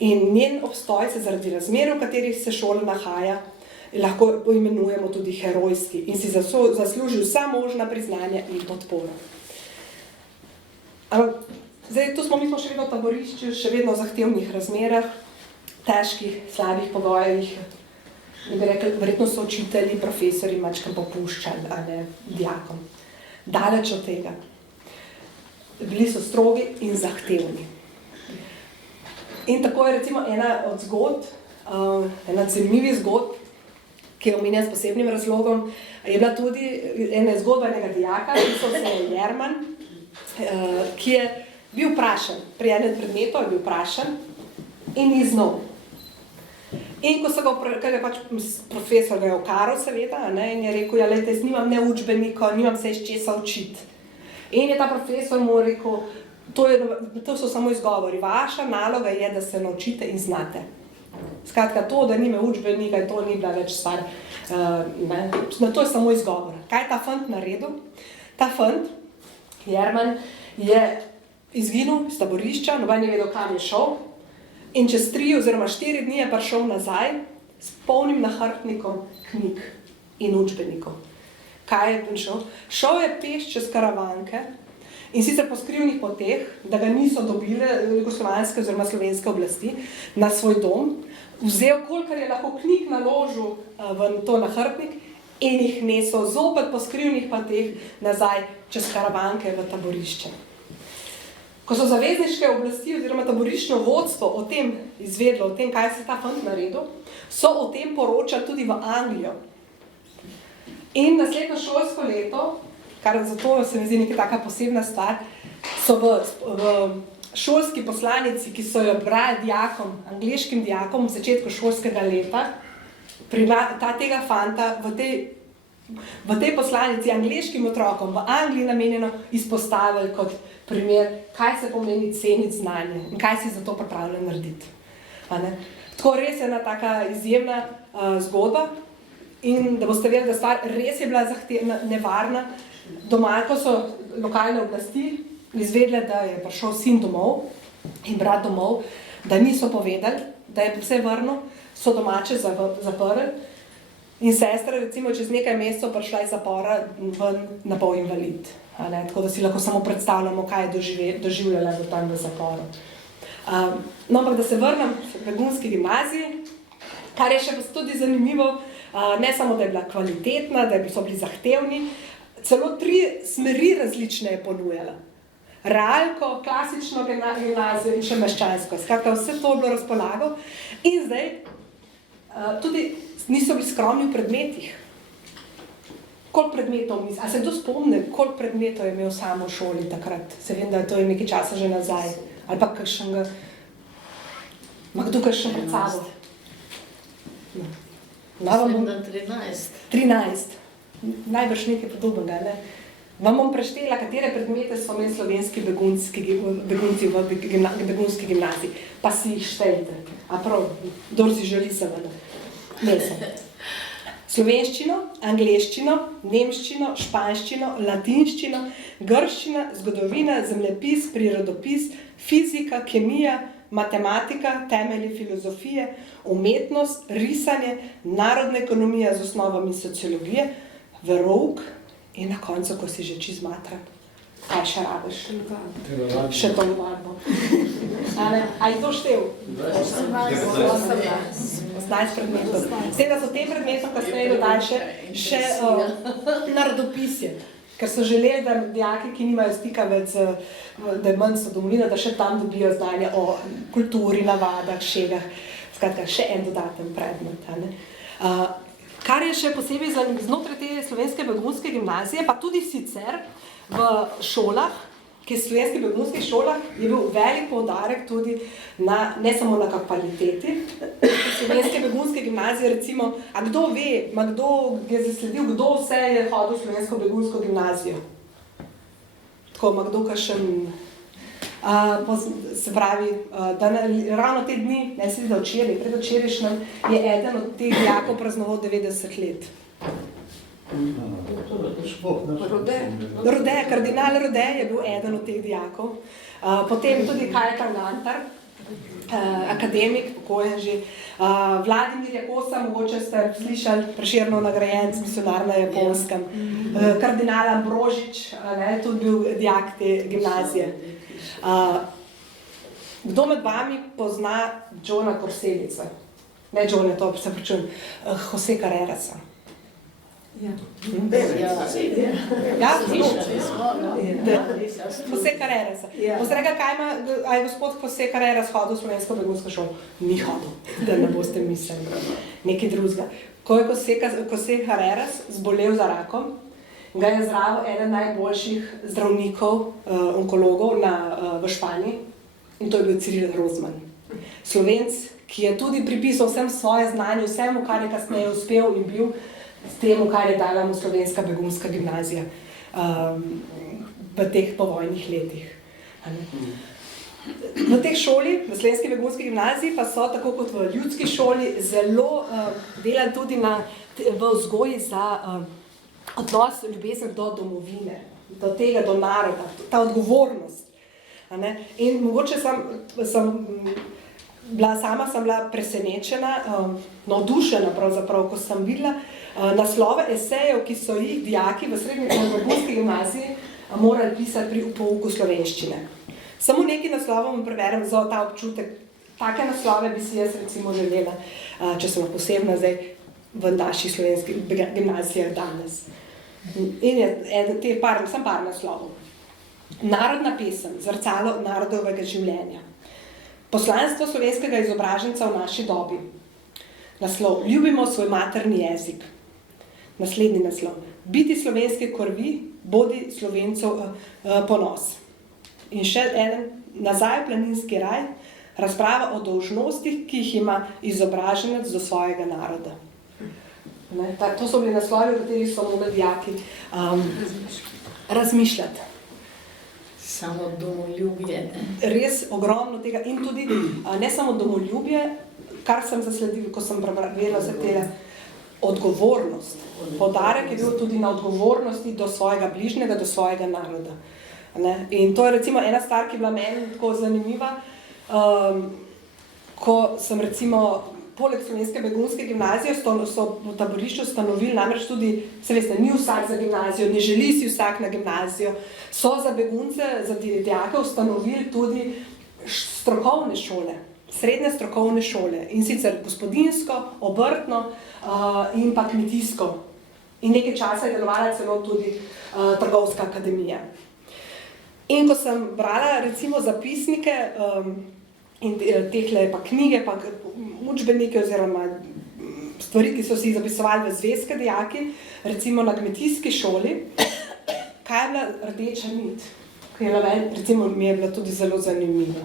In njen obstoj se zaradi razmer, v katerih se šola nahaja, lahko poimenujemo tudi herojski in si zasluži vsa možna priznanja in podporo. Zdaj, tu smo še vedno v taborišču, še vedno v zahtevnih razmerah, težkih, slabih pogojih. Bi rekli, verjetno so učitelji, profesori mačkam popuščali, a ne dijakom. Daleč od tega. Bili so strogi in zahtevni. In tako je recimo ena od zgodb, ena od zanimivih zgodb, ki je omenjena s posebnim razlogom, je bila tudi ena zgodba enega dijaka, pisal se je Jerman, ki je bil vprašan, pri enem predmetu je bil vprašan in ni znal. In ko so ga pač profesor ga je okaral seveda, in je rekel, ja, lejte, jaz nimam ne učbenika, nimam se iz česa učiti. In je ta profesor mu rekel, to so samo izgovori, vaša naloga je, da se naučite in znate. Skratka, to, da nime učbenika, to ni bila več stvar, to je samo izgovor. Kaj je ta fant naredil? Ta fant, Jerman, je izginil iz taborišča, noben je vedel, kam je šel, in čez 3 oziroma 4 dni je prišel nazaj s polnim nahrbtnikom knjig in učbenikov. Kaj je šel? Šel je peš čez Karavanke in sicer po skrivnih poteh, da ga niso dobile jugoslovanske oziroma slovenske oblasti na svoj dom, vzel, kolikor je lahko knjig naložil v to nahrbtnik in jih nesel zopet po skrivnih poteh nazaj čez Karavanke v taborišče. Ko so zavezniške oblasti oziroma taboriščno vodstvo o tem izvedlo, o tem, kaj se ta fant naredil, so o tem poročali tudi v Anglijo. In naslednjo šolsko leto, kar zato se mi zdi nekaj taka posebna stvar, so v šolski poslanici, ki so jo brali dijakom, angleškim dijakom v začetku šolskega leta, tega fanta v tej poslanici angleškim otrokom v Angliji namenjeno izpostavili kot primer, kaj se pomeni ceniti znanje in kaj si za to pripravljen narediti. Tako res je ena taka izjemna zgodba in da boste vedeli, da stvar res je bila zahtevna, nevarna. Doma, ko so lokalne oblasti izvedle, da je prišel sin domov in brat domov, da niso povedali, da je vse vrnil, so domače zaprli in sestra recimo čez nekaj mesecev prišla iz zapora ven na pol invalid. Tako da si lahko samo predstavljamo, kaj je doživljala v tam v zaporu. No, ampak da se vrnem v begunski gimnaziji, kar je še tudi zanimivo, ne samo, da je bila kvalitetna, da so bili zahtevni, celo 3 smeri različne je ponujala. realko, klasično gimnazijo in še meščansko. Skratka, vse to je bilo razpolago. In zdaj tudi niso bili skromni v predmetih. Koliko predmetov misli? A se kdo spomne, koliko predmetov je imel samo v šoli takrat? Se vem, da to je nekaj časa že nazaj. Ali pa kakšnega... Ma kdo kakšen pred sabo? Mislim, da 13. 13. Najbrž nekaj podobnega, ne? Vam bom preštela, katere predmete so imeli slovenski begunci v begunski gimnaziji. Pa si jih štejte. A prav, kdor si želi seveda. Ne so. Slovenščino, angleščino, nemščino, španščino, latinščino, grščina, zgodovina, zemljepis, prirodopis, fizika, kemija, matematika, temelji filozofije, umetnost, risanje, narodna ekonomija z osnovami sociologije, verouk in na koncu, ko si že čez matra. Kaj še rabiš? Še to vadbo. A je to štev? 18 predmetov. Zdaj, da so tem predmetom kasneje dodali še narodopisje, ker so želeli, da dijaki, ki nimajo stika več, da je manj so domovina, da še tam dobijo znanje o kulturi, navadah, šegah. Skratka, še en dodaten predmet. Kar je še posebej znotraj te slovenske begunske gimnazije, pa tudi sicer v šolah, ki v slovenskih begunskih šolah je bil velik poudarek tudi na, ne samo na kvaliteti. Slovenske begunske gimnazije, recimo, a kdo ve, kdo je zasledil, kdo vse je hodil v slovensko begunsko gimnazijo? Tako, kdo kakšen... se pravi, da ravno te dni, ne se da včeraj, predvčerajšnjem, je eden od teh dijakov praznoval 90 let. Rode, kardinal Rode je bil eden od teh dijakov. Potem tudi Kajetan Gantar, akademik, pokojen že. Vladimir Jakosa, mogoče ste slišali, Prešernov nagrajenec, misionar na Japonskem. Kardinal Ambrožič, tudi bil dijak te gimnazije. Kdo med vami pozna Johna Korselica? Ne Johna, to se pričujem, Jose Carrerasa. Jose Carrerasa. Boste rekli, a je gospod Jose Carreras hodil v slovensko begunsko šolo? Ni hodil, da ne boste mislili. Nekaj drugega. Ko je Jose Carreras zbolel za rakom, ga je zdravil eden najboljših zdravnikov, onkologov v Španiji, in to je bil Cyril Rozman. Slovenc, ki je tudi pripisal vsem svoje znanje, vsemu, kar je kasneje uspel in bil, s temu, kar je dala mu slovenska begunska gimnazija v teh povojnih letih. V teh šoli, v slovenski begunski gimnaziji, pa so, tako kot v ljudski šoli, zelo delali tudi v vzgoji za odnos ljubezen do domovine, do tega, do naroda, ta odgovornost. In mogoče sem bila presenečena, navdušena pravzaprav, ko sem videla naslove esejev, ki so jih dijaki v srednji begunski gimnaziji morali pisati pri pouku slovenščine. Samo nekaj naslovov vam preberem za ta občutek. Take naslove bi si jaz recimo želela, če sem posebna zdaj v naših slovenskih gimnazijah danes. In je par naslovov. Narodna pesem, zrcalo narodovega življenja. Poslanstvo slovenskega izobraženca v naši dobi. Naslov, ljubimo svoj materni jezik. Naslednji naslov, biti slovenske krvi, bodi Slovencov ponos. In še en, nazaj v planinski raj, razprava o dolžnostih, ki jih ima izobraženec do svojega naroda. To so bili naslovi, v katerih so mogli dijaki razmišljati. Samo domoljubje. Res ogromno tega in tudi ne samo domoljubje, kar sem zasledila, ko sem prebrala vse tele, odgovornost. Poudarek je bil tudi na odgovornosti do svojega bližnjega, do svojega naroda. In to je recimo ena stvar, ki je bila meni tako zanimiva, ko sem recimo poleg slovenske begunske gimnazije so v taborišču ustanovili, namreč tudi, se veste, ni vsak za gimnazijo, ne želi si vsak na gimnazijo, so za begunce, za dijake ustanovili tudi strokovne šole, srednje strokovne šole, in sicer gospodinjsko, obrtno in pa kmetijsko. In nekaj časa je delovala celo tudi trgovska akademija. In In ko sem brala recimo zapisnike in tehle pa knjige, pa učbenike oziroma stvari, ki so si jih zapisovali v zvezke dijaki, recimo na kmetijski šoli, kaj je bila rdeča nit, ki je recimo mi je bila tudi zelo zanimiva.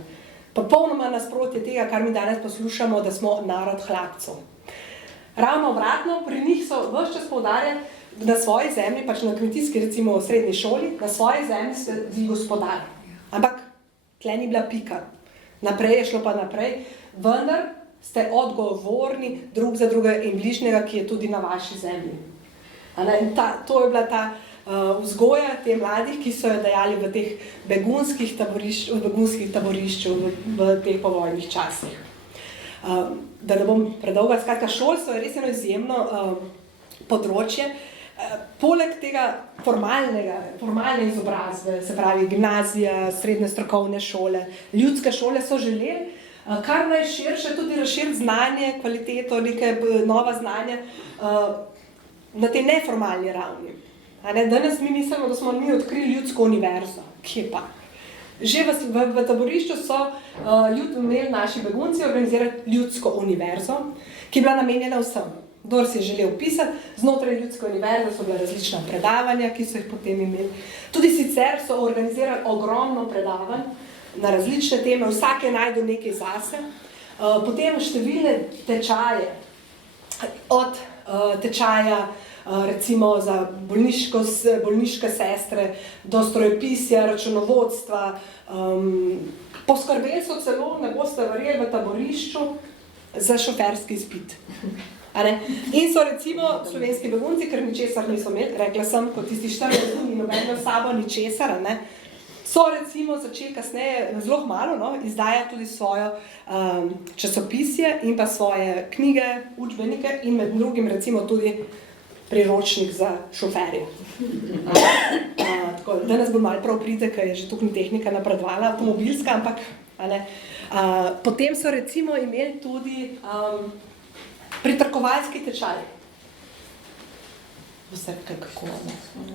Popolnoma nasprotje tega, kar mi danes poslušamo, da smo narod hlapcev. Ravno obratno, pri njih so ves čas poudarjali, na svoji zemlji, pač na kmetijski, recimo v srednji šoli, na svoji zemlji ste vi gospodar. Ampak tle ni bila pika. Naprej je šlo pa naprej, vendar ste odgovorni drug za druga in bližnjega, ki je tudi na vaši zemlji. To je bila ta vzgoja te mladih, ki so jo dajali v teh begunskih taborišču v teh povojnih časih. Da ne bom predolga, skratka, šolstvo je res eno izjemno področje. Poleg tega formalne izobrazbe, se pravi gimnazija, srednje strokovne šole, ljudske šole so želeli kar najširše tudi razširiti znanje, kvaliteto, neke nova znanja na tej neformalni ravni. Danes mi mislimo, da smo mi odkrili ljudsko univerzo. Kje pa? Že v taborišču so imeli naši begunci organizirati ljudsko univerzo, ki je bila namenjena vsem. Kdor si je želel pisati, znotraj ljudske univerze so bila različna predavanja, ki so jih potem imeli. Tudi sicer so organizirali ogromno predavanj na različne teme, vsak je našel nekaj zase. Potem številne tečaje, od tečaja recimo za bolniške sestre, do strojopisja, računovodstva. Poskrbeli so celo, ne boste verjeli, v taborišču za šoferski izpit. In so recimo slovenski begunci, ker ničesar niso imeli, rekla sem, kot tisti 40 dni nobenega sabo ničesar, so recimo začeli kasneje, zelo malo, izdajati tudi svojo časopisje in pa svoje knjige, učbenike in med drugim recimo tudi priročnik za šoferje. Danes bo malo prav pride, ker je že tukaj tehnika napredovala, avtomobilska, ampak potem so recimo imeli tudi pritrkovalski tečaj. Vse kako,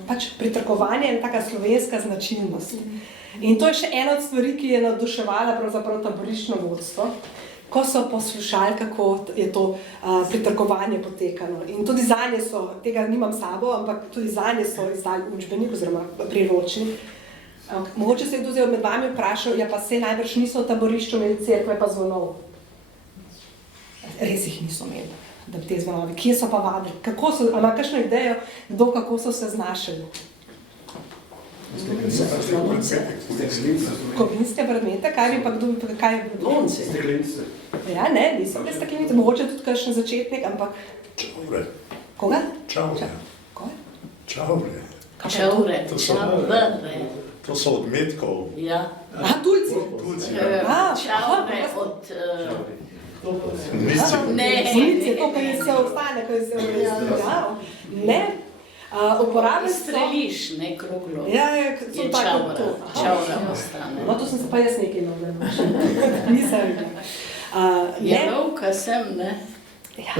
Pač pritrkovanje je taka slovenska značilnost. In to je še ena od stvari, ki je navduševala pravzaprav taboriščno vodstvo, ko so poslušali, kako je to pritrkovanje potekalo. In tudi zanje so, tega nimam sabo, ampak tudi zanje so izdali učbenik oziroma priročnik. Mogoče se je tudi med vami vprašal, ja pa se najbrž niso v taborišču imeli cerkve pa zvonov. Res jih niso imeli, da bi te zvonovi. Kje so pa vadili? Kako so, ima kakšno idejo, kako so se znašali? Kovinske predmete, kaj bi pa kdo, kaj je bilo? Steklenice. Ja, ne, niso bile steklenice, mogoče tudi kakšen začetnik, ampak... Čavre. Koga? Čavre. Kaj? Čavre. Čavre. To so od metkov. Ja. Tulci. Tulci. Čavre od... Zunice, to, kar se ostane, kar se ostane. Ne. Uporabljali so... Streliš, ne kroglo. Ja, so tako to. Čavra ostane. No, to sem se pa jaz nekaj novega. Nisem. Je lovka sem, ne? Ja.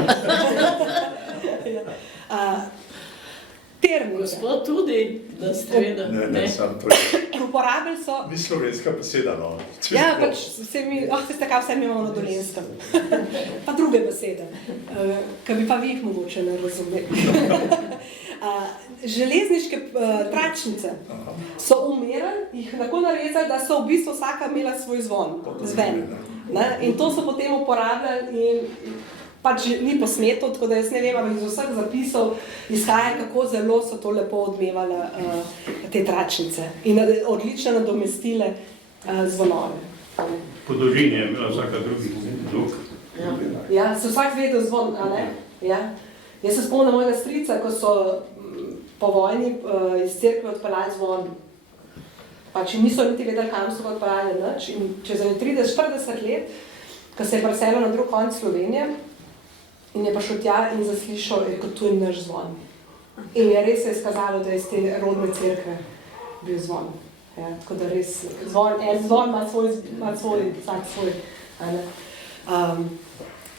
Ternike. Gospod tudi, da ste vedeli. Ne, sam to je. Uporabili so... Ni slovenska beseda, no. Ja, pač se mi, veste kaj, vse mi imamo na Dolenjskem. Pa druge besede, ki bi pa vi jih mogoče ne razumeli. Železniške tračnice so umirali, jih tako narezali, da so v bistvu vsaka imela svoj zven. In to so potem uporabljali in pač ni posneto, tako da jaz ne vem, ampak iz vseh zapisov izhaja, kako zelo so to lepo odmevale te tračnice in odlično nadomestile zvonove. Po dolžini je imela vsaka drugi zvok. Ja, se vsak vedel zvon, a ne? Ja. Jaz se spomnim mojega strica, ko so po vojni iz cerkve odpeljali zvon. Pač niso niti vedeli, kam so odpeljali nič in čez 30-40 let, ko se je preselil na drug konec Slovenije, in je prišel tja in zaslišal, kot tu je naš zvon. In je res se izkazalo, da je iz te rodne cerkve bil zvon. Ja, tako da res, zvon ima svoj, vsak svoj.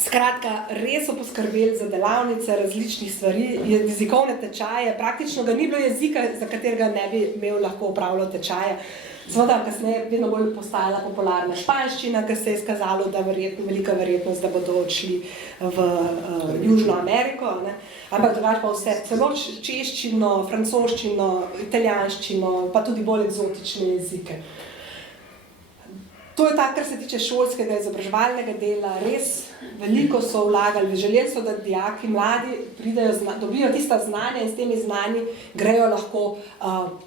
Skratka, res so poskrbeli za delavnice različnih stvari, jezikovne tečaje, praktično ga ni bilo jezika, za katerega ne bi imel lahko upravljal tečaje. Seveda, kasneje je vedno bolj postajala popularna španščina, ker se je izkazalo, da velika verjetnost, da bodo odšli v Južno Ameriko, ne. Ampak drugače pa vse, celo češčino, francoščino, italijanščino, pa tudi bolj eksotične jezike. To je tako, kar se tiče šolskega izobraževalnega dela, res veliko so vlagali, želeli so, da dijaki mladi pridejo, dobijo tista znanja in s temi znanji grejo lahko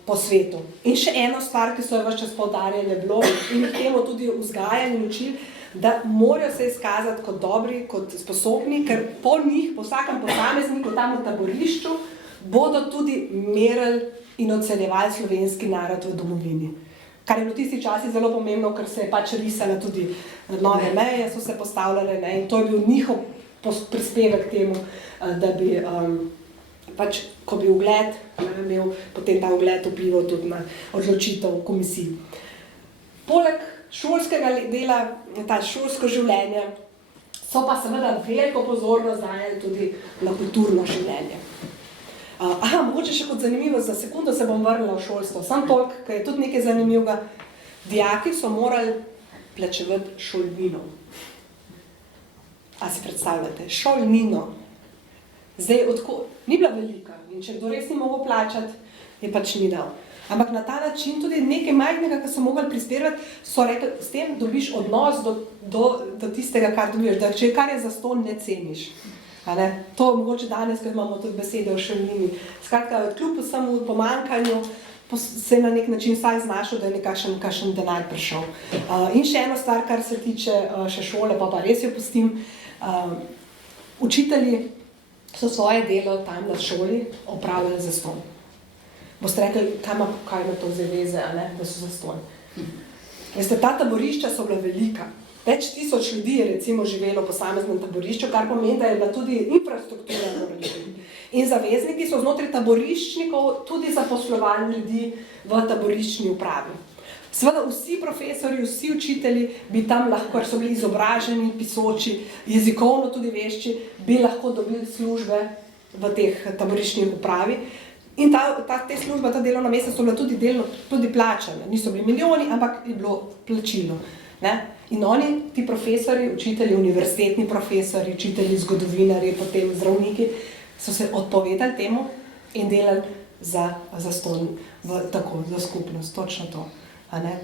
po svetu. In še eno stvar, ki so jo ves čas poudarjali, je bilo in k temu tudi vzgajali in učili, da morajo se izkazati kot dobri, kot sposobni, ker po njih, po vsakem posamezniku tam v taborišču, bodo tudi merili in ocenjevali slovenski narod v domovini. Kar je bilo tisti časi zelo pomembno, ker se je pač risala tudi nove meje, so se postavljale, ne, in to je bil njihov prispevek k temu, da bi pač, ko bi ugled imel, potem ta ugled vplival tudi na odločitev komisij. Poleg šolskega dela, ta šolsko življenje, so pa seveda veliko pozornost dajali tudi na kulturno življenje. Mogoče še kot zanimivo, za sekundo se bom vrnila v šolstvo, samo toliko, ker je tudi nekaj zanimivega. Dijaki so morali plačevati šolnino. A si predstavljate? Šolnino. Zdaj, ni bila velika in če kdo res ni mogel plačati, je pač ni dal. Ampak na ta način tudi nekaj majhnega, ki so mogli prispevati, so rekli, s tem dobiš odnos do tistega, kar dobiš, da če kar je zastonj, ne ceniš. To mogoče danes, ko imamo tudi besede o šolnini. Skratka, kljub vsemu pomanjkanju se je na nek način vsak znašel, da je nekakšen denar prišel. In še eno stvar, kar se tiče še šole, pa res jo pustim. Učitelji so svoje delo tam na šoli opravljali zastonj. Boste rekli, kaj ima to zaveze, da so zastonj. Veste, ta taborišča so bila velika. Več tisoč ljudi je recimo živelo v posameznem taborišču, kar pomeni, da je bila tudi infrastruktura velika. In zavezniki so znotraj taboriščnikov tudi zaposlovali ljudi v taboriščni upravi. Seveda vsi profesorji, vsi učitelji bi tam lahko, ker so bili izobraženi, pisoči, jezikovno tudi vešči, bi lahko dobili službe v teh taboriščnih upravi. In te službe, ta delovna mesta so bila tudi plačane. Niso bili milijoni, ampak je bilo plačilo. In oni, ti profesori, učitelji, univerzitetni profesori, učitelji, zgodovinarji, potem zdravniki, so se odpovedali temu in delali za zastonj, za skupnost, točno to.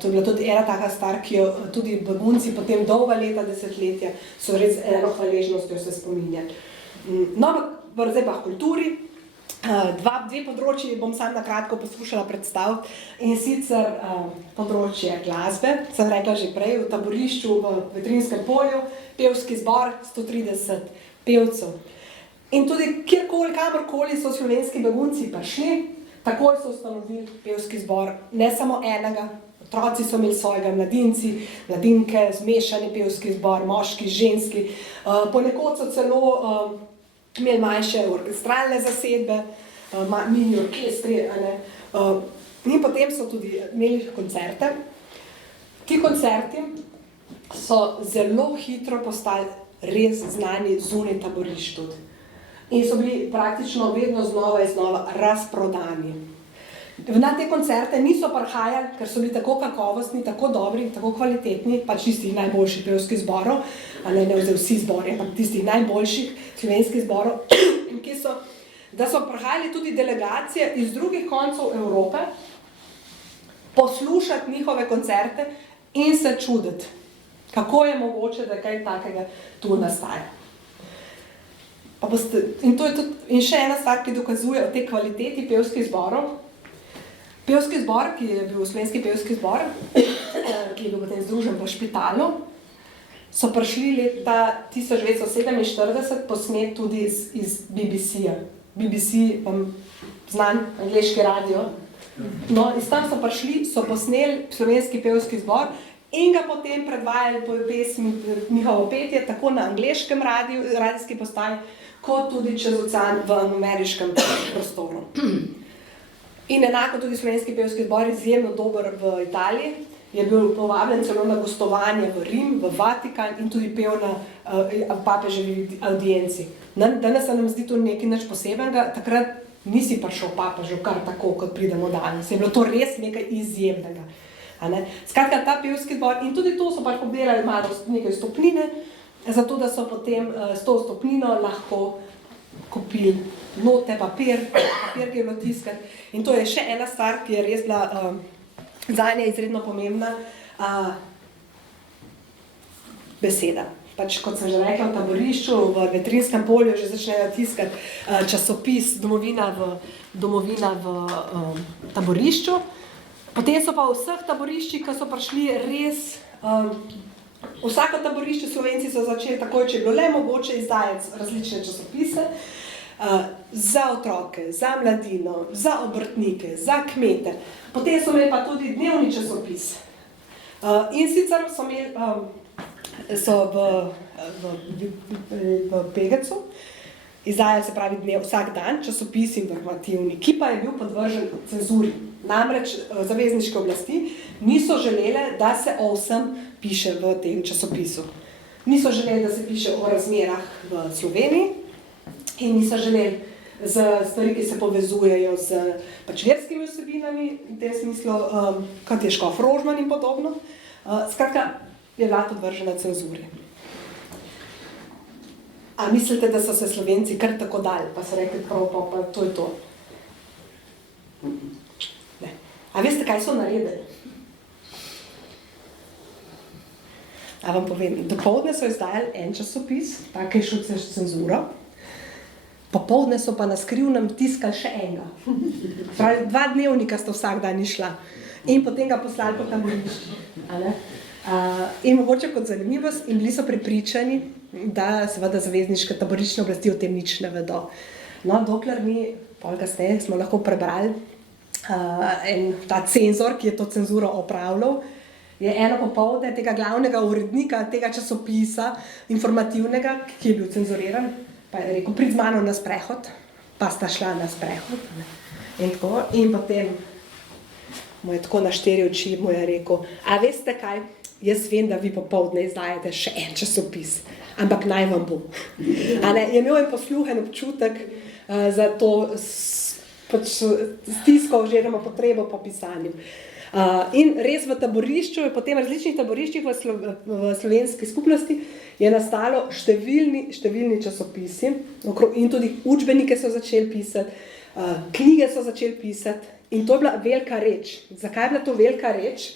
To je bila tudi ena taka stvar, ki jo tudi begunci potem dolga leta, desetletja, so res eno hvaležnostjo se spominjali. No, zdaj pa kulturi. Dve področji bom sam na kratko poskušala predstaviti, in sicer področje glasbe, sem rekla že prej, v taborišču v Vetrinjskem polju, pevski zbor, 130 pevcev. In tudi kjerkoli, kamorkoli so slovenski begunci prišli, takoj so ustanovili pevski zbor, ne samo enega, otroci so imeli svojega, mladinci, mladinke, zmešani pevski zbor, moški, ženski, ponekod so celo imeli manjše orkestralne zasedbe, mini orkestri, in potem so tudi imeli koncerte. Ti koncerti so zelo hitro postali res znani zunaj taborišč tudi. In so bili praktično vedno znova in znova razprodani. Na te koncerte niso prihajali, ker so bili tako kakovostni, tako dobri, tako kvalitetni, pač tistih najboljših pevskih zborov, ne vsi zbori, ampak tistih najboljših slovenskih zborov, da so prihajali tudi delegacije iz drugih koncev Evrope poslušati njihove koncerte in se čuditi, kako je mogoče, da kaj takega tu nastaja. In še ena stvar, ki dokazuje o tej kvaliteti pevskih zborov. Pevski zbor, ki je bil slovenski pevski zbor, ki je bil potem združen v Špitalu, so prišli leta 1947 posnet tudi iz BBC-ja. BBC, znan angleški radio. No, iz tam so prišli, so posneli slovenski pevski zbor in ga potem predvajali po pesmi, njihovo petje, tako na angleškem radijski postaji, kot tudi čez ocean v ameriškem prostoru. In enako tudi slovenski pevski zbor izjemno dober v Italiji, je bil povabljen celo na gostovanje v Rim, v Vatikan in tudi pel na papeževi audienci. Danes se nam zdi to nekaj nič posebenega, takrat nisi prišel papežu kar tako, kot pridemo danes. Je bilo to res nekaj izjemnega. Skratka, ta pevski zbor in tudi to so pač pobirali malo nekaj stopnine, zato da so potem s to stopnino lahko kupili note, papir, ki je bilo tiskati. In to je še ena stvar, ki je res bila zanje izredno pomembna, beseda. Pač, kot sem že rekla, v taborišču, v Vetrinskem polju že začnejo tiskati časopis Domovina v taborišču. Potem so pa v vseh taboriščih, ki so prišli res, vsako taborišče Slovenci so začeli takoj, če je bilo le mogoče izdajati različne časopise, za otroke, za mladino, za obrtnike, za kmete. Potem so imeli pa tudi dnevni časopis. In sicer so imeli v Pegecu, izdajali se pravi vsak dan časopis informativni, ki pa je bil podvržen cenzuri. Namreč zavezniške oblasti niso želele, da se o vsem piše v tem časopisu. Niso želeli, da se piše o razmerah v Sloveniji in niso želeli z stvari, ki se povezujejo z pač verskimi vsebinami, v tem smislu, kot je Škof Rožman in podobno. Skratka, je bila podvržena cenzuri. A mislite, da so se Slovenci kar tako dali, pa so rekli prav, pa to je to? Ne. A veste, kaj so naredili? A vam povem, dopoldne so izdajali en časopis, tako je šel čez cenzuro, popoldne so pa na skrivnem tiskali še enega. Pravi, 2 dnevnika sta vsak dan išla in potem ga poslali po taborišče. In mogoče kot zanimivost, in bili so prepričani, da seveda zavezniške taboriščne oblasti o tem nič ne vedo. No, dokler mi, pol kasneje, smo lahko prebrali ta cenzor, ki je to cenzuro opravljal, je eno popoldne tega glavnega urednika tega časopisa informativnega, ki je bil cenzuriran, pa je rekel, prid z mano na sprehod, pa sta šla na sprehod. In potem mu je tako na 4 oči mu je rekel, a veste kaj, jaz vem, da vi popoldne izdajate še en časopis, ampak naj vam bo. Je imel en posluhen občutek za to stisko oziroma potrebo po pisanju. In res v taborišču, potem različnih taboriščih v slovenski skupnosti je nastalo številni časopisi in tudi učbenike so začeli pisati, knjige so začeli pisati in to je bila velika reč. Zakaj je bila to velika reč?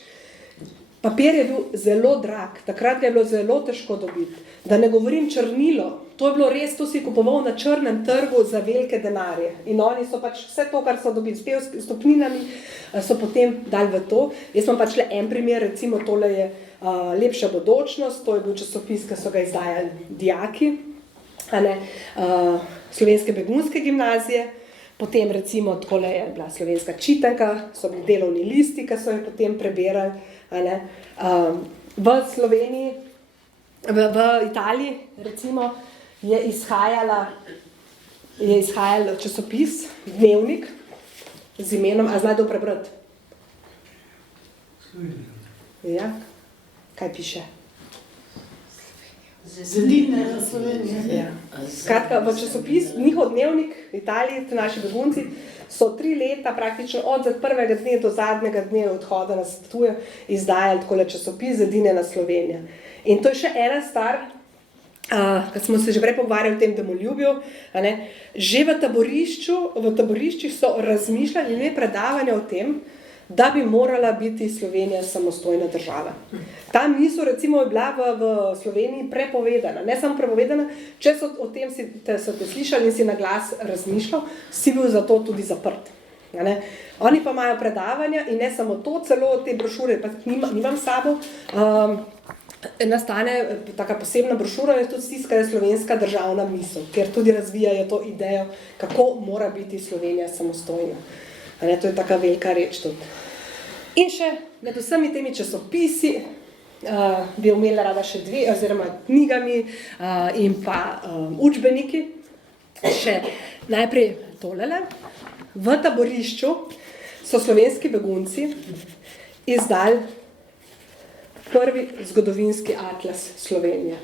Papir je bil zelo drag, takrat ga je bilo zelo težko dobiti. Da ne govorim črnilo, to je bilo res, to si kupoval na črnem trgu za velike denarje. In oni so pač vse to, kar so dobili s stopninami, so potem dali v to. Jaz imam pač le en primer, recimo tole je Lepša bodočnost, to je bil časopis, ki so ga izdajali dijaki, Slovenske begunske gimnazije. Potem recimo takole je bila Slovenska čitanka, so bili delovni listi, ki so jo potem preberali. V Sloveniji, v Italiji recimo je izhajal časopis, dnevnik z imenom, a znajte prebrati? Ja, kaj piše? Zedine za Slovenijo. Ja. Skratka, v časopis, njihov dnevnik v Italiji, naši begunci, so 3 leta praktično od prvega dne do zadnjega dne odhoda na tujo izdajali takole časopis Zedinjena Slovenija. In to je še ena stvar, ko smo se že prej pogovarjali o tem domoljubju, že v taboriščih so razmišljali in predavanja o tem, da bi morala biti Slovenija samostojna država. Ta misel recimo je bila v Sloveniji prepovedana, ne samo prepovedana, če so o tem so te slišali in si na glas razmišljal, si bil zato tudi zaprt. Oni pa imajo predavanja in ne samo to, celo te brošure, pa nimam s sabo, nastane taka posebna brošura, je tudi tiskana Slovenska državna misel, ker tudi razvijajo to idejo, kako mora biti Slovenija samostojna. To je taka velika reč tudi. In še med vsemi temi časopisi bi imela rada še 2, oziroma knjigami in pa učbeniki. Še najprej tolele. V taborišču so slovenski begunci izdali prvi zgodovinski atlas Slovenije.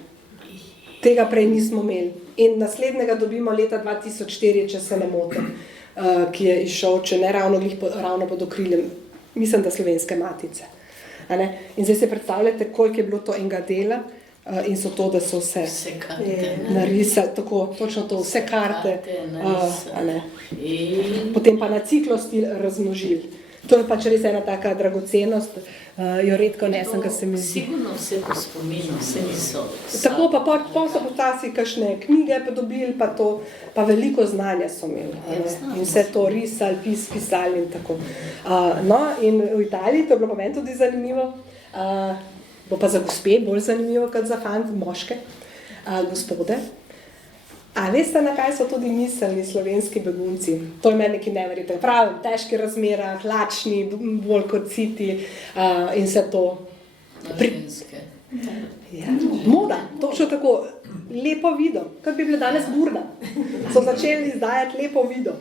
Tega prej nismo imeli. In naslednjega dobimo leta 2004, če se ne motim, ki je izšel, če ne ravno pod okriljem, mislim, da Slovenske matice. In zdaj se predstavljate, koliko je bilo to enega dela, in so to, da so vse narisali, tako, točno to, vse karte, potem pa na ciklostil razmnožili. To je pač res ena taka dragocenost, jo redko nesem, kar se mi zdi. Sigurno vse po spominu, vse niso. Tako pa so počasi kakšne knjige pa dobili, pa to, pa veliko znanja so imeli. In vse to risali, pisali in tako. No, in v Italiji, to je bilo pa meni tudi zanimivo, bo pa za gospe bolj zanimivo, kot za fant, moške, gospode. A veste, na kaj so tudi mislili slovenski begunci? To je meni nekaj neverjetno. Pravim, težki razmerah, lačni, bolj kot siti in vse to. Ženske. Ja, moda, točno tako. Lepo video, kot bi bila danes burda. So začeli izdajati lepo video.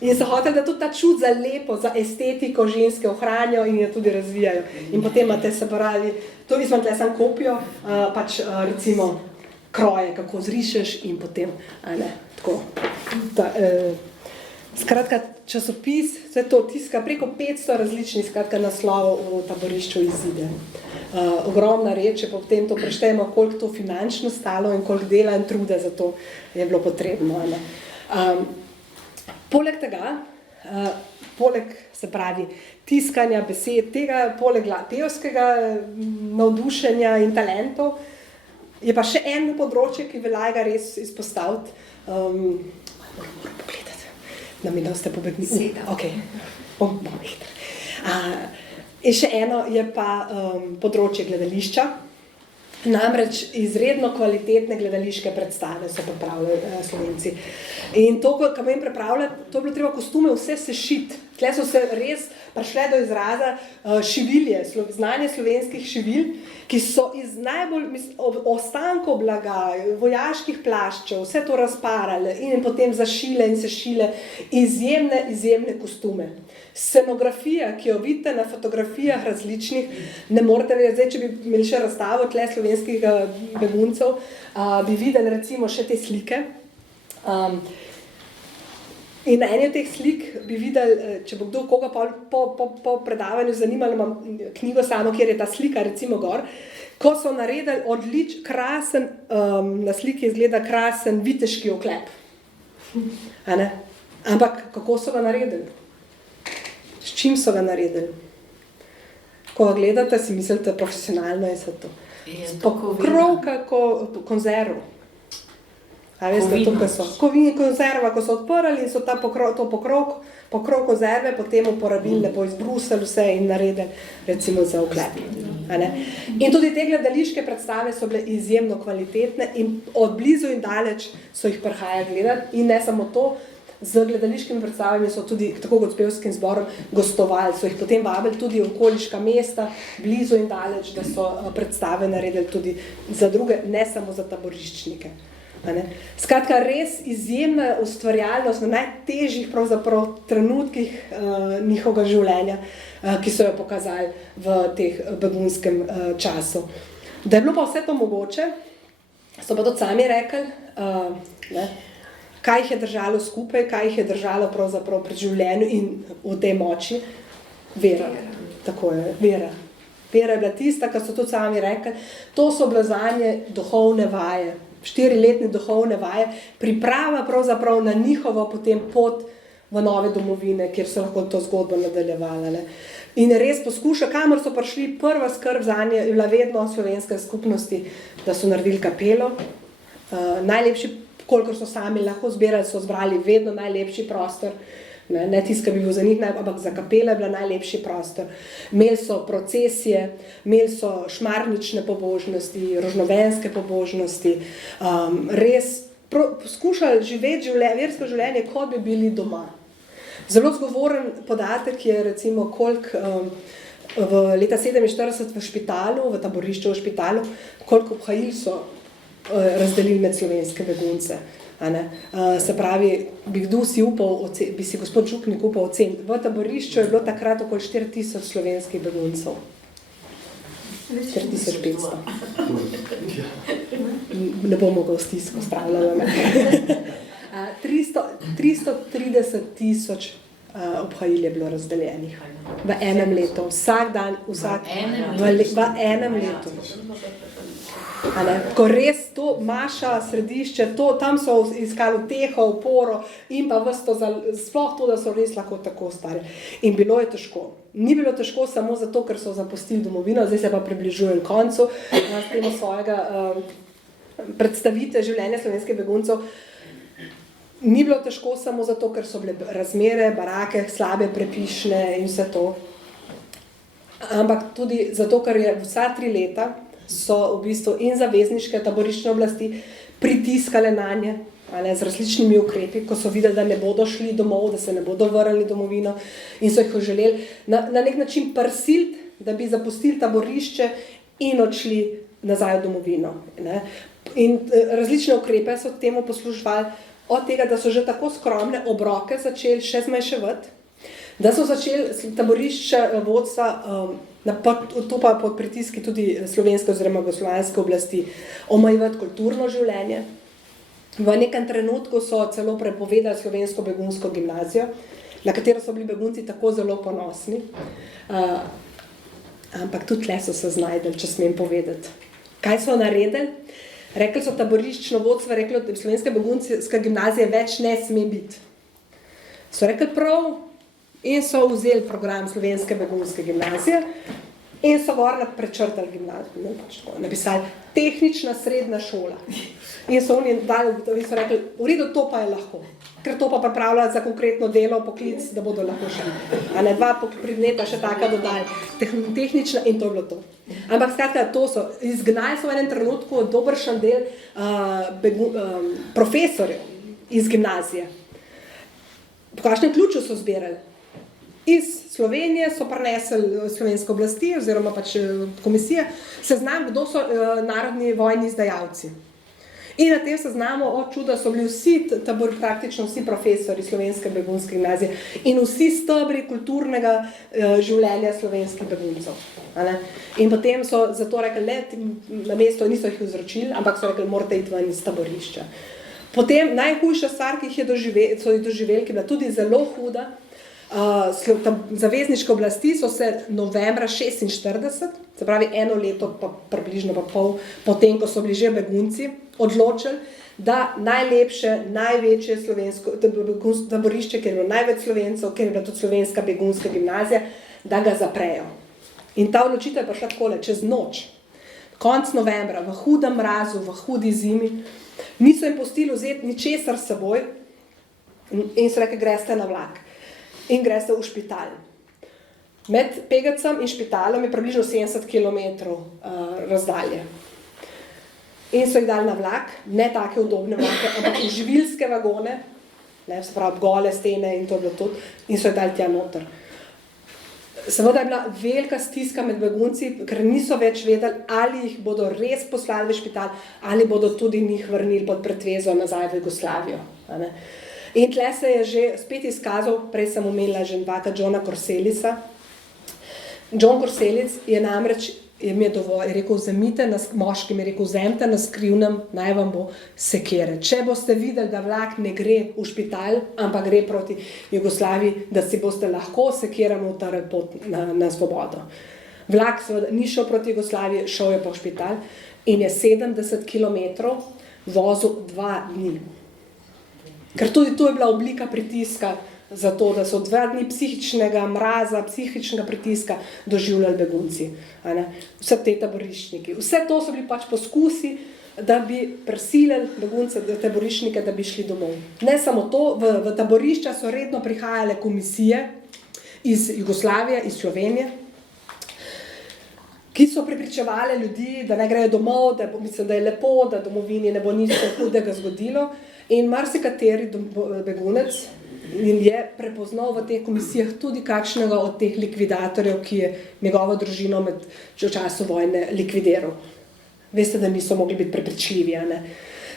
In so hoteli, da tudi ta čut za lepo, za estetiko ženske ohranijo in jo tudi razvijajo. In potem imate se pravi, to izvam tle sam kopijo, pač recimo kroje, kako zrišeš in potem, tako. Skratka, časopis, vse to tiska preko 500 različnih naslovov v taborišču izide. Ogromna reč, če potem to preštejemo, koliko to finančno stalo in koliko dela in truda za to je bilo potrebno. Poleg tega, poleg, se pravi, tiskanja besed, tega, poleg pevskega navdušenja in talentov, je pa še eno področje, ki velja ga res izpostaviti. Moram pogledati, da mi da ste pobegnili. Ok, bom hitro. In še eno je pa področje gledališča. Namreč izredno kvalitetne gledališke predstave so pripravljali Slovenci. In to, kar vem pripravljati, to je bilo treba kostume vse sešiti. Tle so se res prišle do izraza šivilje, znanje slovenskih šivil, ki so iz najbolj ostankov blaga, vojaških plaščev, vse to razparali in potem zašile in sešile izjemne kostume. Scenografija, ki jo vidite na fotografijah različnih, ne morete vedeti, zdaj, če bi imeli še razstavo tle slovenskih beguncev, bi videli recimo še te slike. In na eni od teh slik bi videli, če bo kdo koga po predavanju zanimalo, imam knjigo samo, kjer je ta slika recimo gor, ko so naredili krasen, na sliki izgleda krasen viteški oklep. Ampak kako so ga naredili? S čim so ga naredili? Ko ga gledate, si mislite profesionalno je to. Pokrovka konzerv. A veste, tukaj so. Konzerva, ko so odprli in so to pokrov konzerve potem uporabili, lepo izbrusili vse in naredili recimo za oklep. In tudi te gledališke predstave so bile izjemno kvalitetne in od blizu in daleč so jih prihajali gledati in ne samo to, z gledališkimi predstavami so tudi, tako kot s pevskim zborom, gostovali, so jih potem vabili tudi v okoliška mesta, blizu in daleč, da so predstave naredili tudi za druge, ne samo za taboriščnike. Skratka, res izjemna ustvarjalnost na najtežjih pravzaprav trenutkih njihovega življenja, ki so jo pokazali v teh begunskem času. Da je bilo pa vse to mogoče, so pa tudi sami rekli, kaj jih je držalo skupaj, kaj jih je držalo pravzaprav pri življenju in v tej moči? Vera. Tako je, vera. Vera je bila tista, kar so tudi sami rekli, to so bile zanje duhovne vaje. 4-letne duhovne vaje, priprava pravzaprav na njihovo potem pot v nove domovine, kjer so lahko to zgodbo nadaljevala. In res poskuša, kamor so prišli, prva skrb zanje je bila vedno slovenske skupnosti, da so naredili kapelo. Najlepši, kolikor so sami lahko zbirali, so zbrali vedno najlepši prostor. Ne tisti, ki bi bil za njih, ampak za kapelo je bila najlepši prostor. Imeli so procesije, imeli so šmarnične pobožnosti, rožnovenske pobožnosti, res poskušali živeti versko življenje, kot bi bili doma. Zelo zgovoren podatek je recimo, koliko v leta 1947 v špitalu, v taborišču v špitalu, koliko obhajil so razdelili med slovenske begunce. Se pravi, bi si gospod Župnik upal oceniti. V taborišču je bilo takrat okoli 4000 slovenskih beguncev. 4500. Ne bom mogel stisko spravljati. 330 000 obhajil je bilo razdeljenih v enem letu, vsak dan, v enem letu. Ko res to Maša, središče, tam so iskali uteho, oporo in pa sploh to, da so res lahko tako stari. In bilo je težko. Ni bilo težko samo zato, ker so zapustili domovino, zdaj se pa približujem koncu s temo svojega predstavitve življenja slovenskih beguncev. Ni bilo težko samo zato, ker so bile razmere, barake, slabe, prepišne in vse to. Ampak tudi zato, ker je vsa 3 leta so v bistvu in zavezniške taboriščne oblasti pritiskale na nje, z različnimi ukrepi, ko so videli, da ne bodo šli domov, da se ne bodo vrnili domovino in so jih želeli na nek način prisiliti, da bi zapustili taborišče in odšli nazaj v domovino. In različne ukrepe so temu posluževali, od tega, da so že tako skromne obroke začeli še zmanjševati, da so začeli taborišče vodstva, to pa pod pritiski tudi slovenske oziroma jugoslovanske oblasti, omejevati kulturno življenje. V nekem trenutku so celo prepovedali slovensko begunsko gimnazijo, na katero so bili begunci tako zelo ponosni. Ampak tudi tle so se znajdeli, če smem povedati. Kaj so naredili? Rekli so taboriščno vodstvo, rekli, da slovenska begunska gimnazija več ne sme biti. So rekli prav in so vzeli program slovenske begunske gimnazije in so gor prečrtali gimnazijo, napisali tehnična srednja šola. In so oni so rekli, v redu, to pa je lahko, ker to pa pripravljajo za konkretno delo, poklic, da bodo lahko šli. A ne 2 predmeta še taka dodali, tehnična in to je bilo to. Ampak skratka, to so, izgnali so v enem trenutku dobršen del profesorjev iz gimnazije. Po kakšnem ključu so zbirali? Iz Slovenije so prinesli slovenske oblasti oziroma pač komisije seznam, kdo so narodni vojni izdajalci. In na tem seznamu, od čuda, so bili praktično vsi profesori slovenske begunske gimnazije in vsi stebri kulturnega življenja slovenskih beguncev. In potem so zato rekli, na mesto niso jih vzročili, ampak so rekli, morate iti ven iz taborišča. Potem najhujša stvar, ki so jih doživeli, ki je bila tudi zelo huda, zavezniške oblasti so se novembra 1946, se pravi 1 leto, pa približno pa pol, potem, ko so bili že begunci, odločili, da najlepše, največje slovensko taborišče, kjer je bilo največ Slovencev, kjer je bila tudi slovenska begunska gimnazija, da ga zaprejo. In ta odločitev je prišla takole, čez noč, konec novembra, v hudem mrazu, v hudi zimi, niso jim pustili vzeti ničesar s seboj in so rekli, greste na vlak. In greste v špital. Med Pegacem in špitalom je približno 70 km razdalje. In so jih dali na vlak, ne take udobne vlake, ampak v živilske vagone, se pravi gole stene in to je bilo tudi, in so jih dali tja noter. Seveda je bila velika stiska med begunci, ker niso več vedeli, ali jih bodo res poslali v špital, ali bodo tudi njih vrnili pod pretvezo nazaj v Jugoslavijo. In tle se je že spet izkazal, prej sem omenila že Johna Korselisa. John Korselic je namreč, je rekel, moški mi je rekel, vzemite na skrivnem, naj vam bo sekere. Če boste videli, da vlak ne gre v špital, ampak gre proti Jugoslaviji, da si boste lahko sekiramo utrli pot na svobodo. Vlak seveda ni šel proti Jugoslaviji, šel je pa v špital in je 70 km vozil 2 dni. Ker tudi tu je bila oblika pritiska za to, da so 2 dni psihičnega mraza, psihičnega pritiska doživljali begunci. Vse te taboriščniki. Vse to so bili pač poskusi, da bi prisilili begunce, taboriščnike, da bi šli domov. Ne samo to, v taborišča so redno prihajale komisije iz Jugoslavije, iz Slovenije, ki so prepričevali ljudi, da ne grejo domov, da je lepo, da domovini ne bo nič hudega zgodilo. In marsikateri begunec je prepoznal v teh komisijah tudi kakšnega od teh likvidatorjev, ki je njegovo družino v času vojne likvidiral. Veste, da niso mogli biti prepričljivi.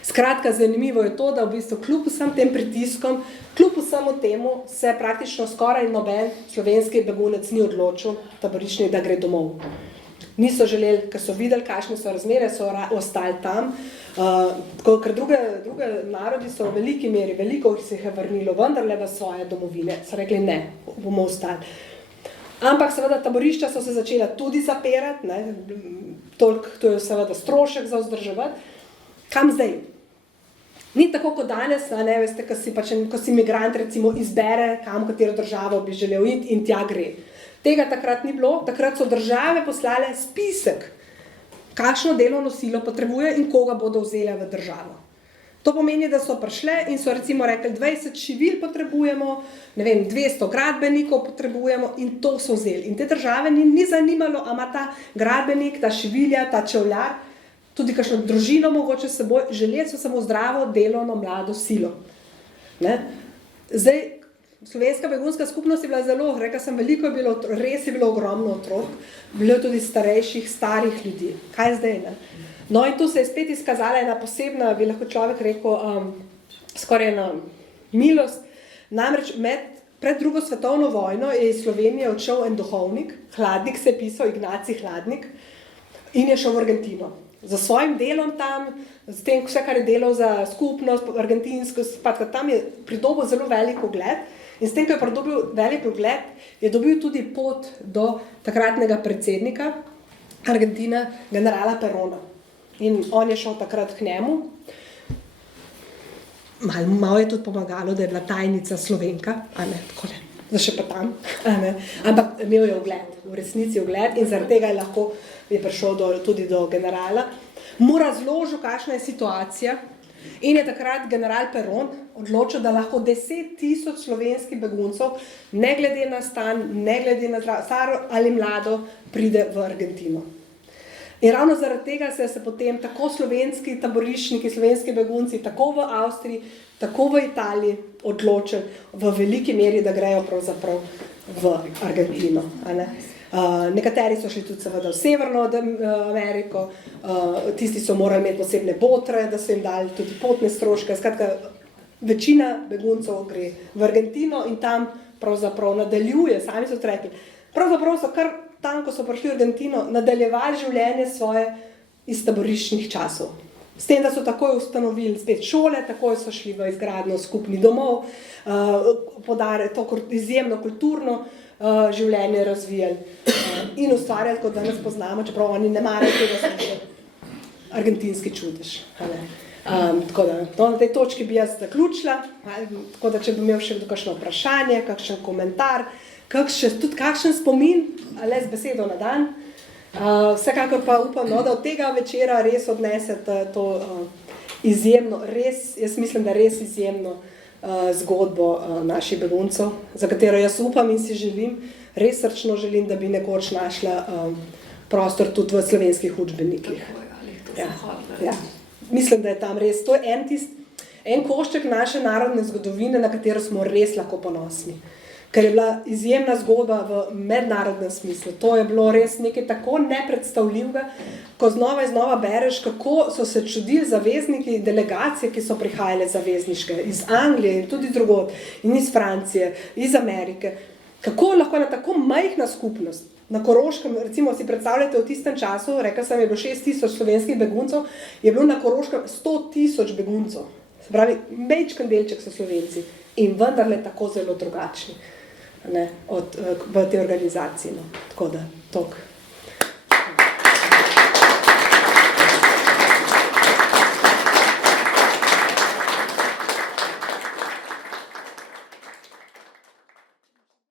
Skratka, zanimivo je to, da v bistvu kljub vsem tem pritiskom, kljub vsemu temu, se praktično skoraj noben slovenski begunec ni odločil, taboriščnik, da gre domov. niso želeli, ker so videli, kakšne so razmere, so ostali tam. Ker druge narodi so v veliki meri, veliko se jih je vrnilo, vendarle v svoje domovine, so rekli ne, bomo ostali. Ampak seveda taborišča so se začela tudi zapirati, to je seveda strošek za vzdrževati. Kam zdaj? Ni tako kot danes, veste, ko si migrant recimo izbere, kam katero državo bi želel iti in tja gre. Tega takrat ni bilo, takrat so države poslale spisek, kakšno delovno silo potrebuje in koga bodo vzele v državo. To pomeni, da so prišle in so recimo rekli, 20 šivil potrebujemo, 200 gradbenikov potrebujemo in to so vzeli. In te države ni zanimalo, a ima ta gradbenik, ta šivilja, ta čevljar, tudi kakšno družino mogoče s seboj, želeli so samo zdravo, delovno, mlado silo. Zdaj, slovenska begunska skupnost je bila zelo, rekla sem, veliko je bilo, res je bilo ogromno otrok, bilo je tudi starejših, starih ljudi. Kaj zdaj, No in tu se je spet izkazala ena posebna, bi lahko človek rekel, skoraj ena milost. Namreč pred drugo svetovno vojno je iz Slovenije odšel en duhovnik, Hladnik se je pisal, Ignacij Hladnik, in je šel v Argentino. Za svojim delom tam, z tem vse, kar je delal za skupnost, argentinsko, tam je pridobil zelo velik ugled in s tem, ko je pridobil velik ugled, je dobil tudi pot do takratnega predsednika Argentine, generala Perona. In on je šel takrat k njemu. Malo je tudi pomagalo, da je bila tajnica Slovenka, takole, zdaj še pa tam, ampak imel je ugled, v resnici ugled in zaradi tega je prišel tudi do generala. Mu razložil, kakšna je situacija in je takrat general Peron odločil, da lahko 10.000 slovenskih beguncev, ne glede na stan, ne glede na staro ali mlado, pride v Argentino. In ravno zaradi tega se potem tako slovenski taboriščniki, slovenski begunci, tako v Avstriji, tako v Italiji odločili v veliki meri, da grejo pravzaprav v Argentino. Nekateri so šli tudi seveda v Severno Ameriko, tisti so morali imeti posebne botre, da so jim dali tudi potne stroške. Skratka, večina beguncev gre v Argentino in tam pravzaprav nadaljuje, sami so rekli. Pravzaprav so kar tam, ko so prišli v Argentino, nadaljevali življenje svoje iz taboriščnih časov. S tem, da so takoj ustanovili spet šole, takoj so šli v izgradnjo skupnih domov, to izjemno kulturno življenje razvijali in ustvarjali, kot danes poznamo, čeprav oni ne marajo tega slišati, argentinski čudež. Tako da, na tej točki bi jaz zaključila, tako da če bi imel še kakšno vprašanje, kakšen komentar, tudi kakšen spomin, le z besedo na dan. Vsekakor pa upam, da od tega večera res odnesete to izjemno, res, jaz mislim, da res izjemno zgodbo naših beguncev, za katero jaz upam in si želim, res srčno želim, da bi nekoč našla prostor tudi v slovenskih učbenikih. Ja. Mislim, da je tam res, to je en košček naše narodne zgodovine, na katero smo res lahko ponosni. Ker je bila izjemna zgodba v mednarodnem smislu. To je bilo res nekaj tako nepredstavljivega, ko znova in znova bereš, kako so se čudili zavezniki, delegacije, ki so prihajale zavezniške, iz Anglije in tudi drugod, in iz Francije, iz Amerike. Kako lahko ena tako majhna skupnost, na Koroškem, recimo si predstavljate v tistem času, rekla sem, je bilo 6.000 slovenskih beguncev, je bilo na Koroškem 100.000 beguncev. Se pravi, majčken delček so Slovenci in vendarle tako zelo drugačni v tej organizaciji. Tako da, toliko.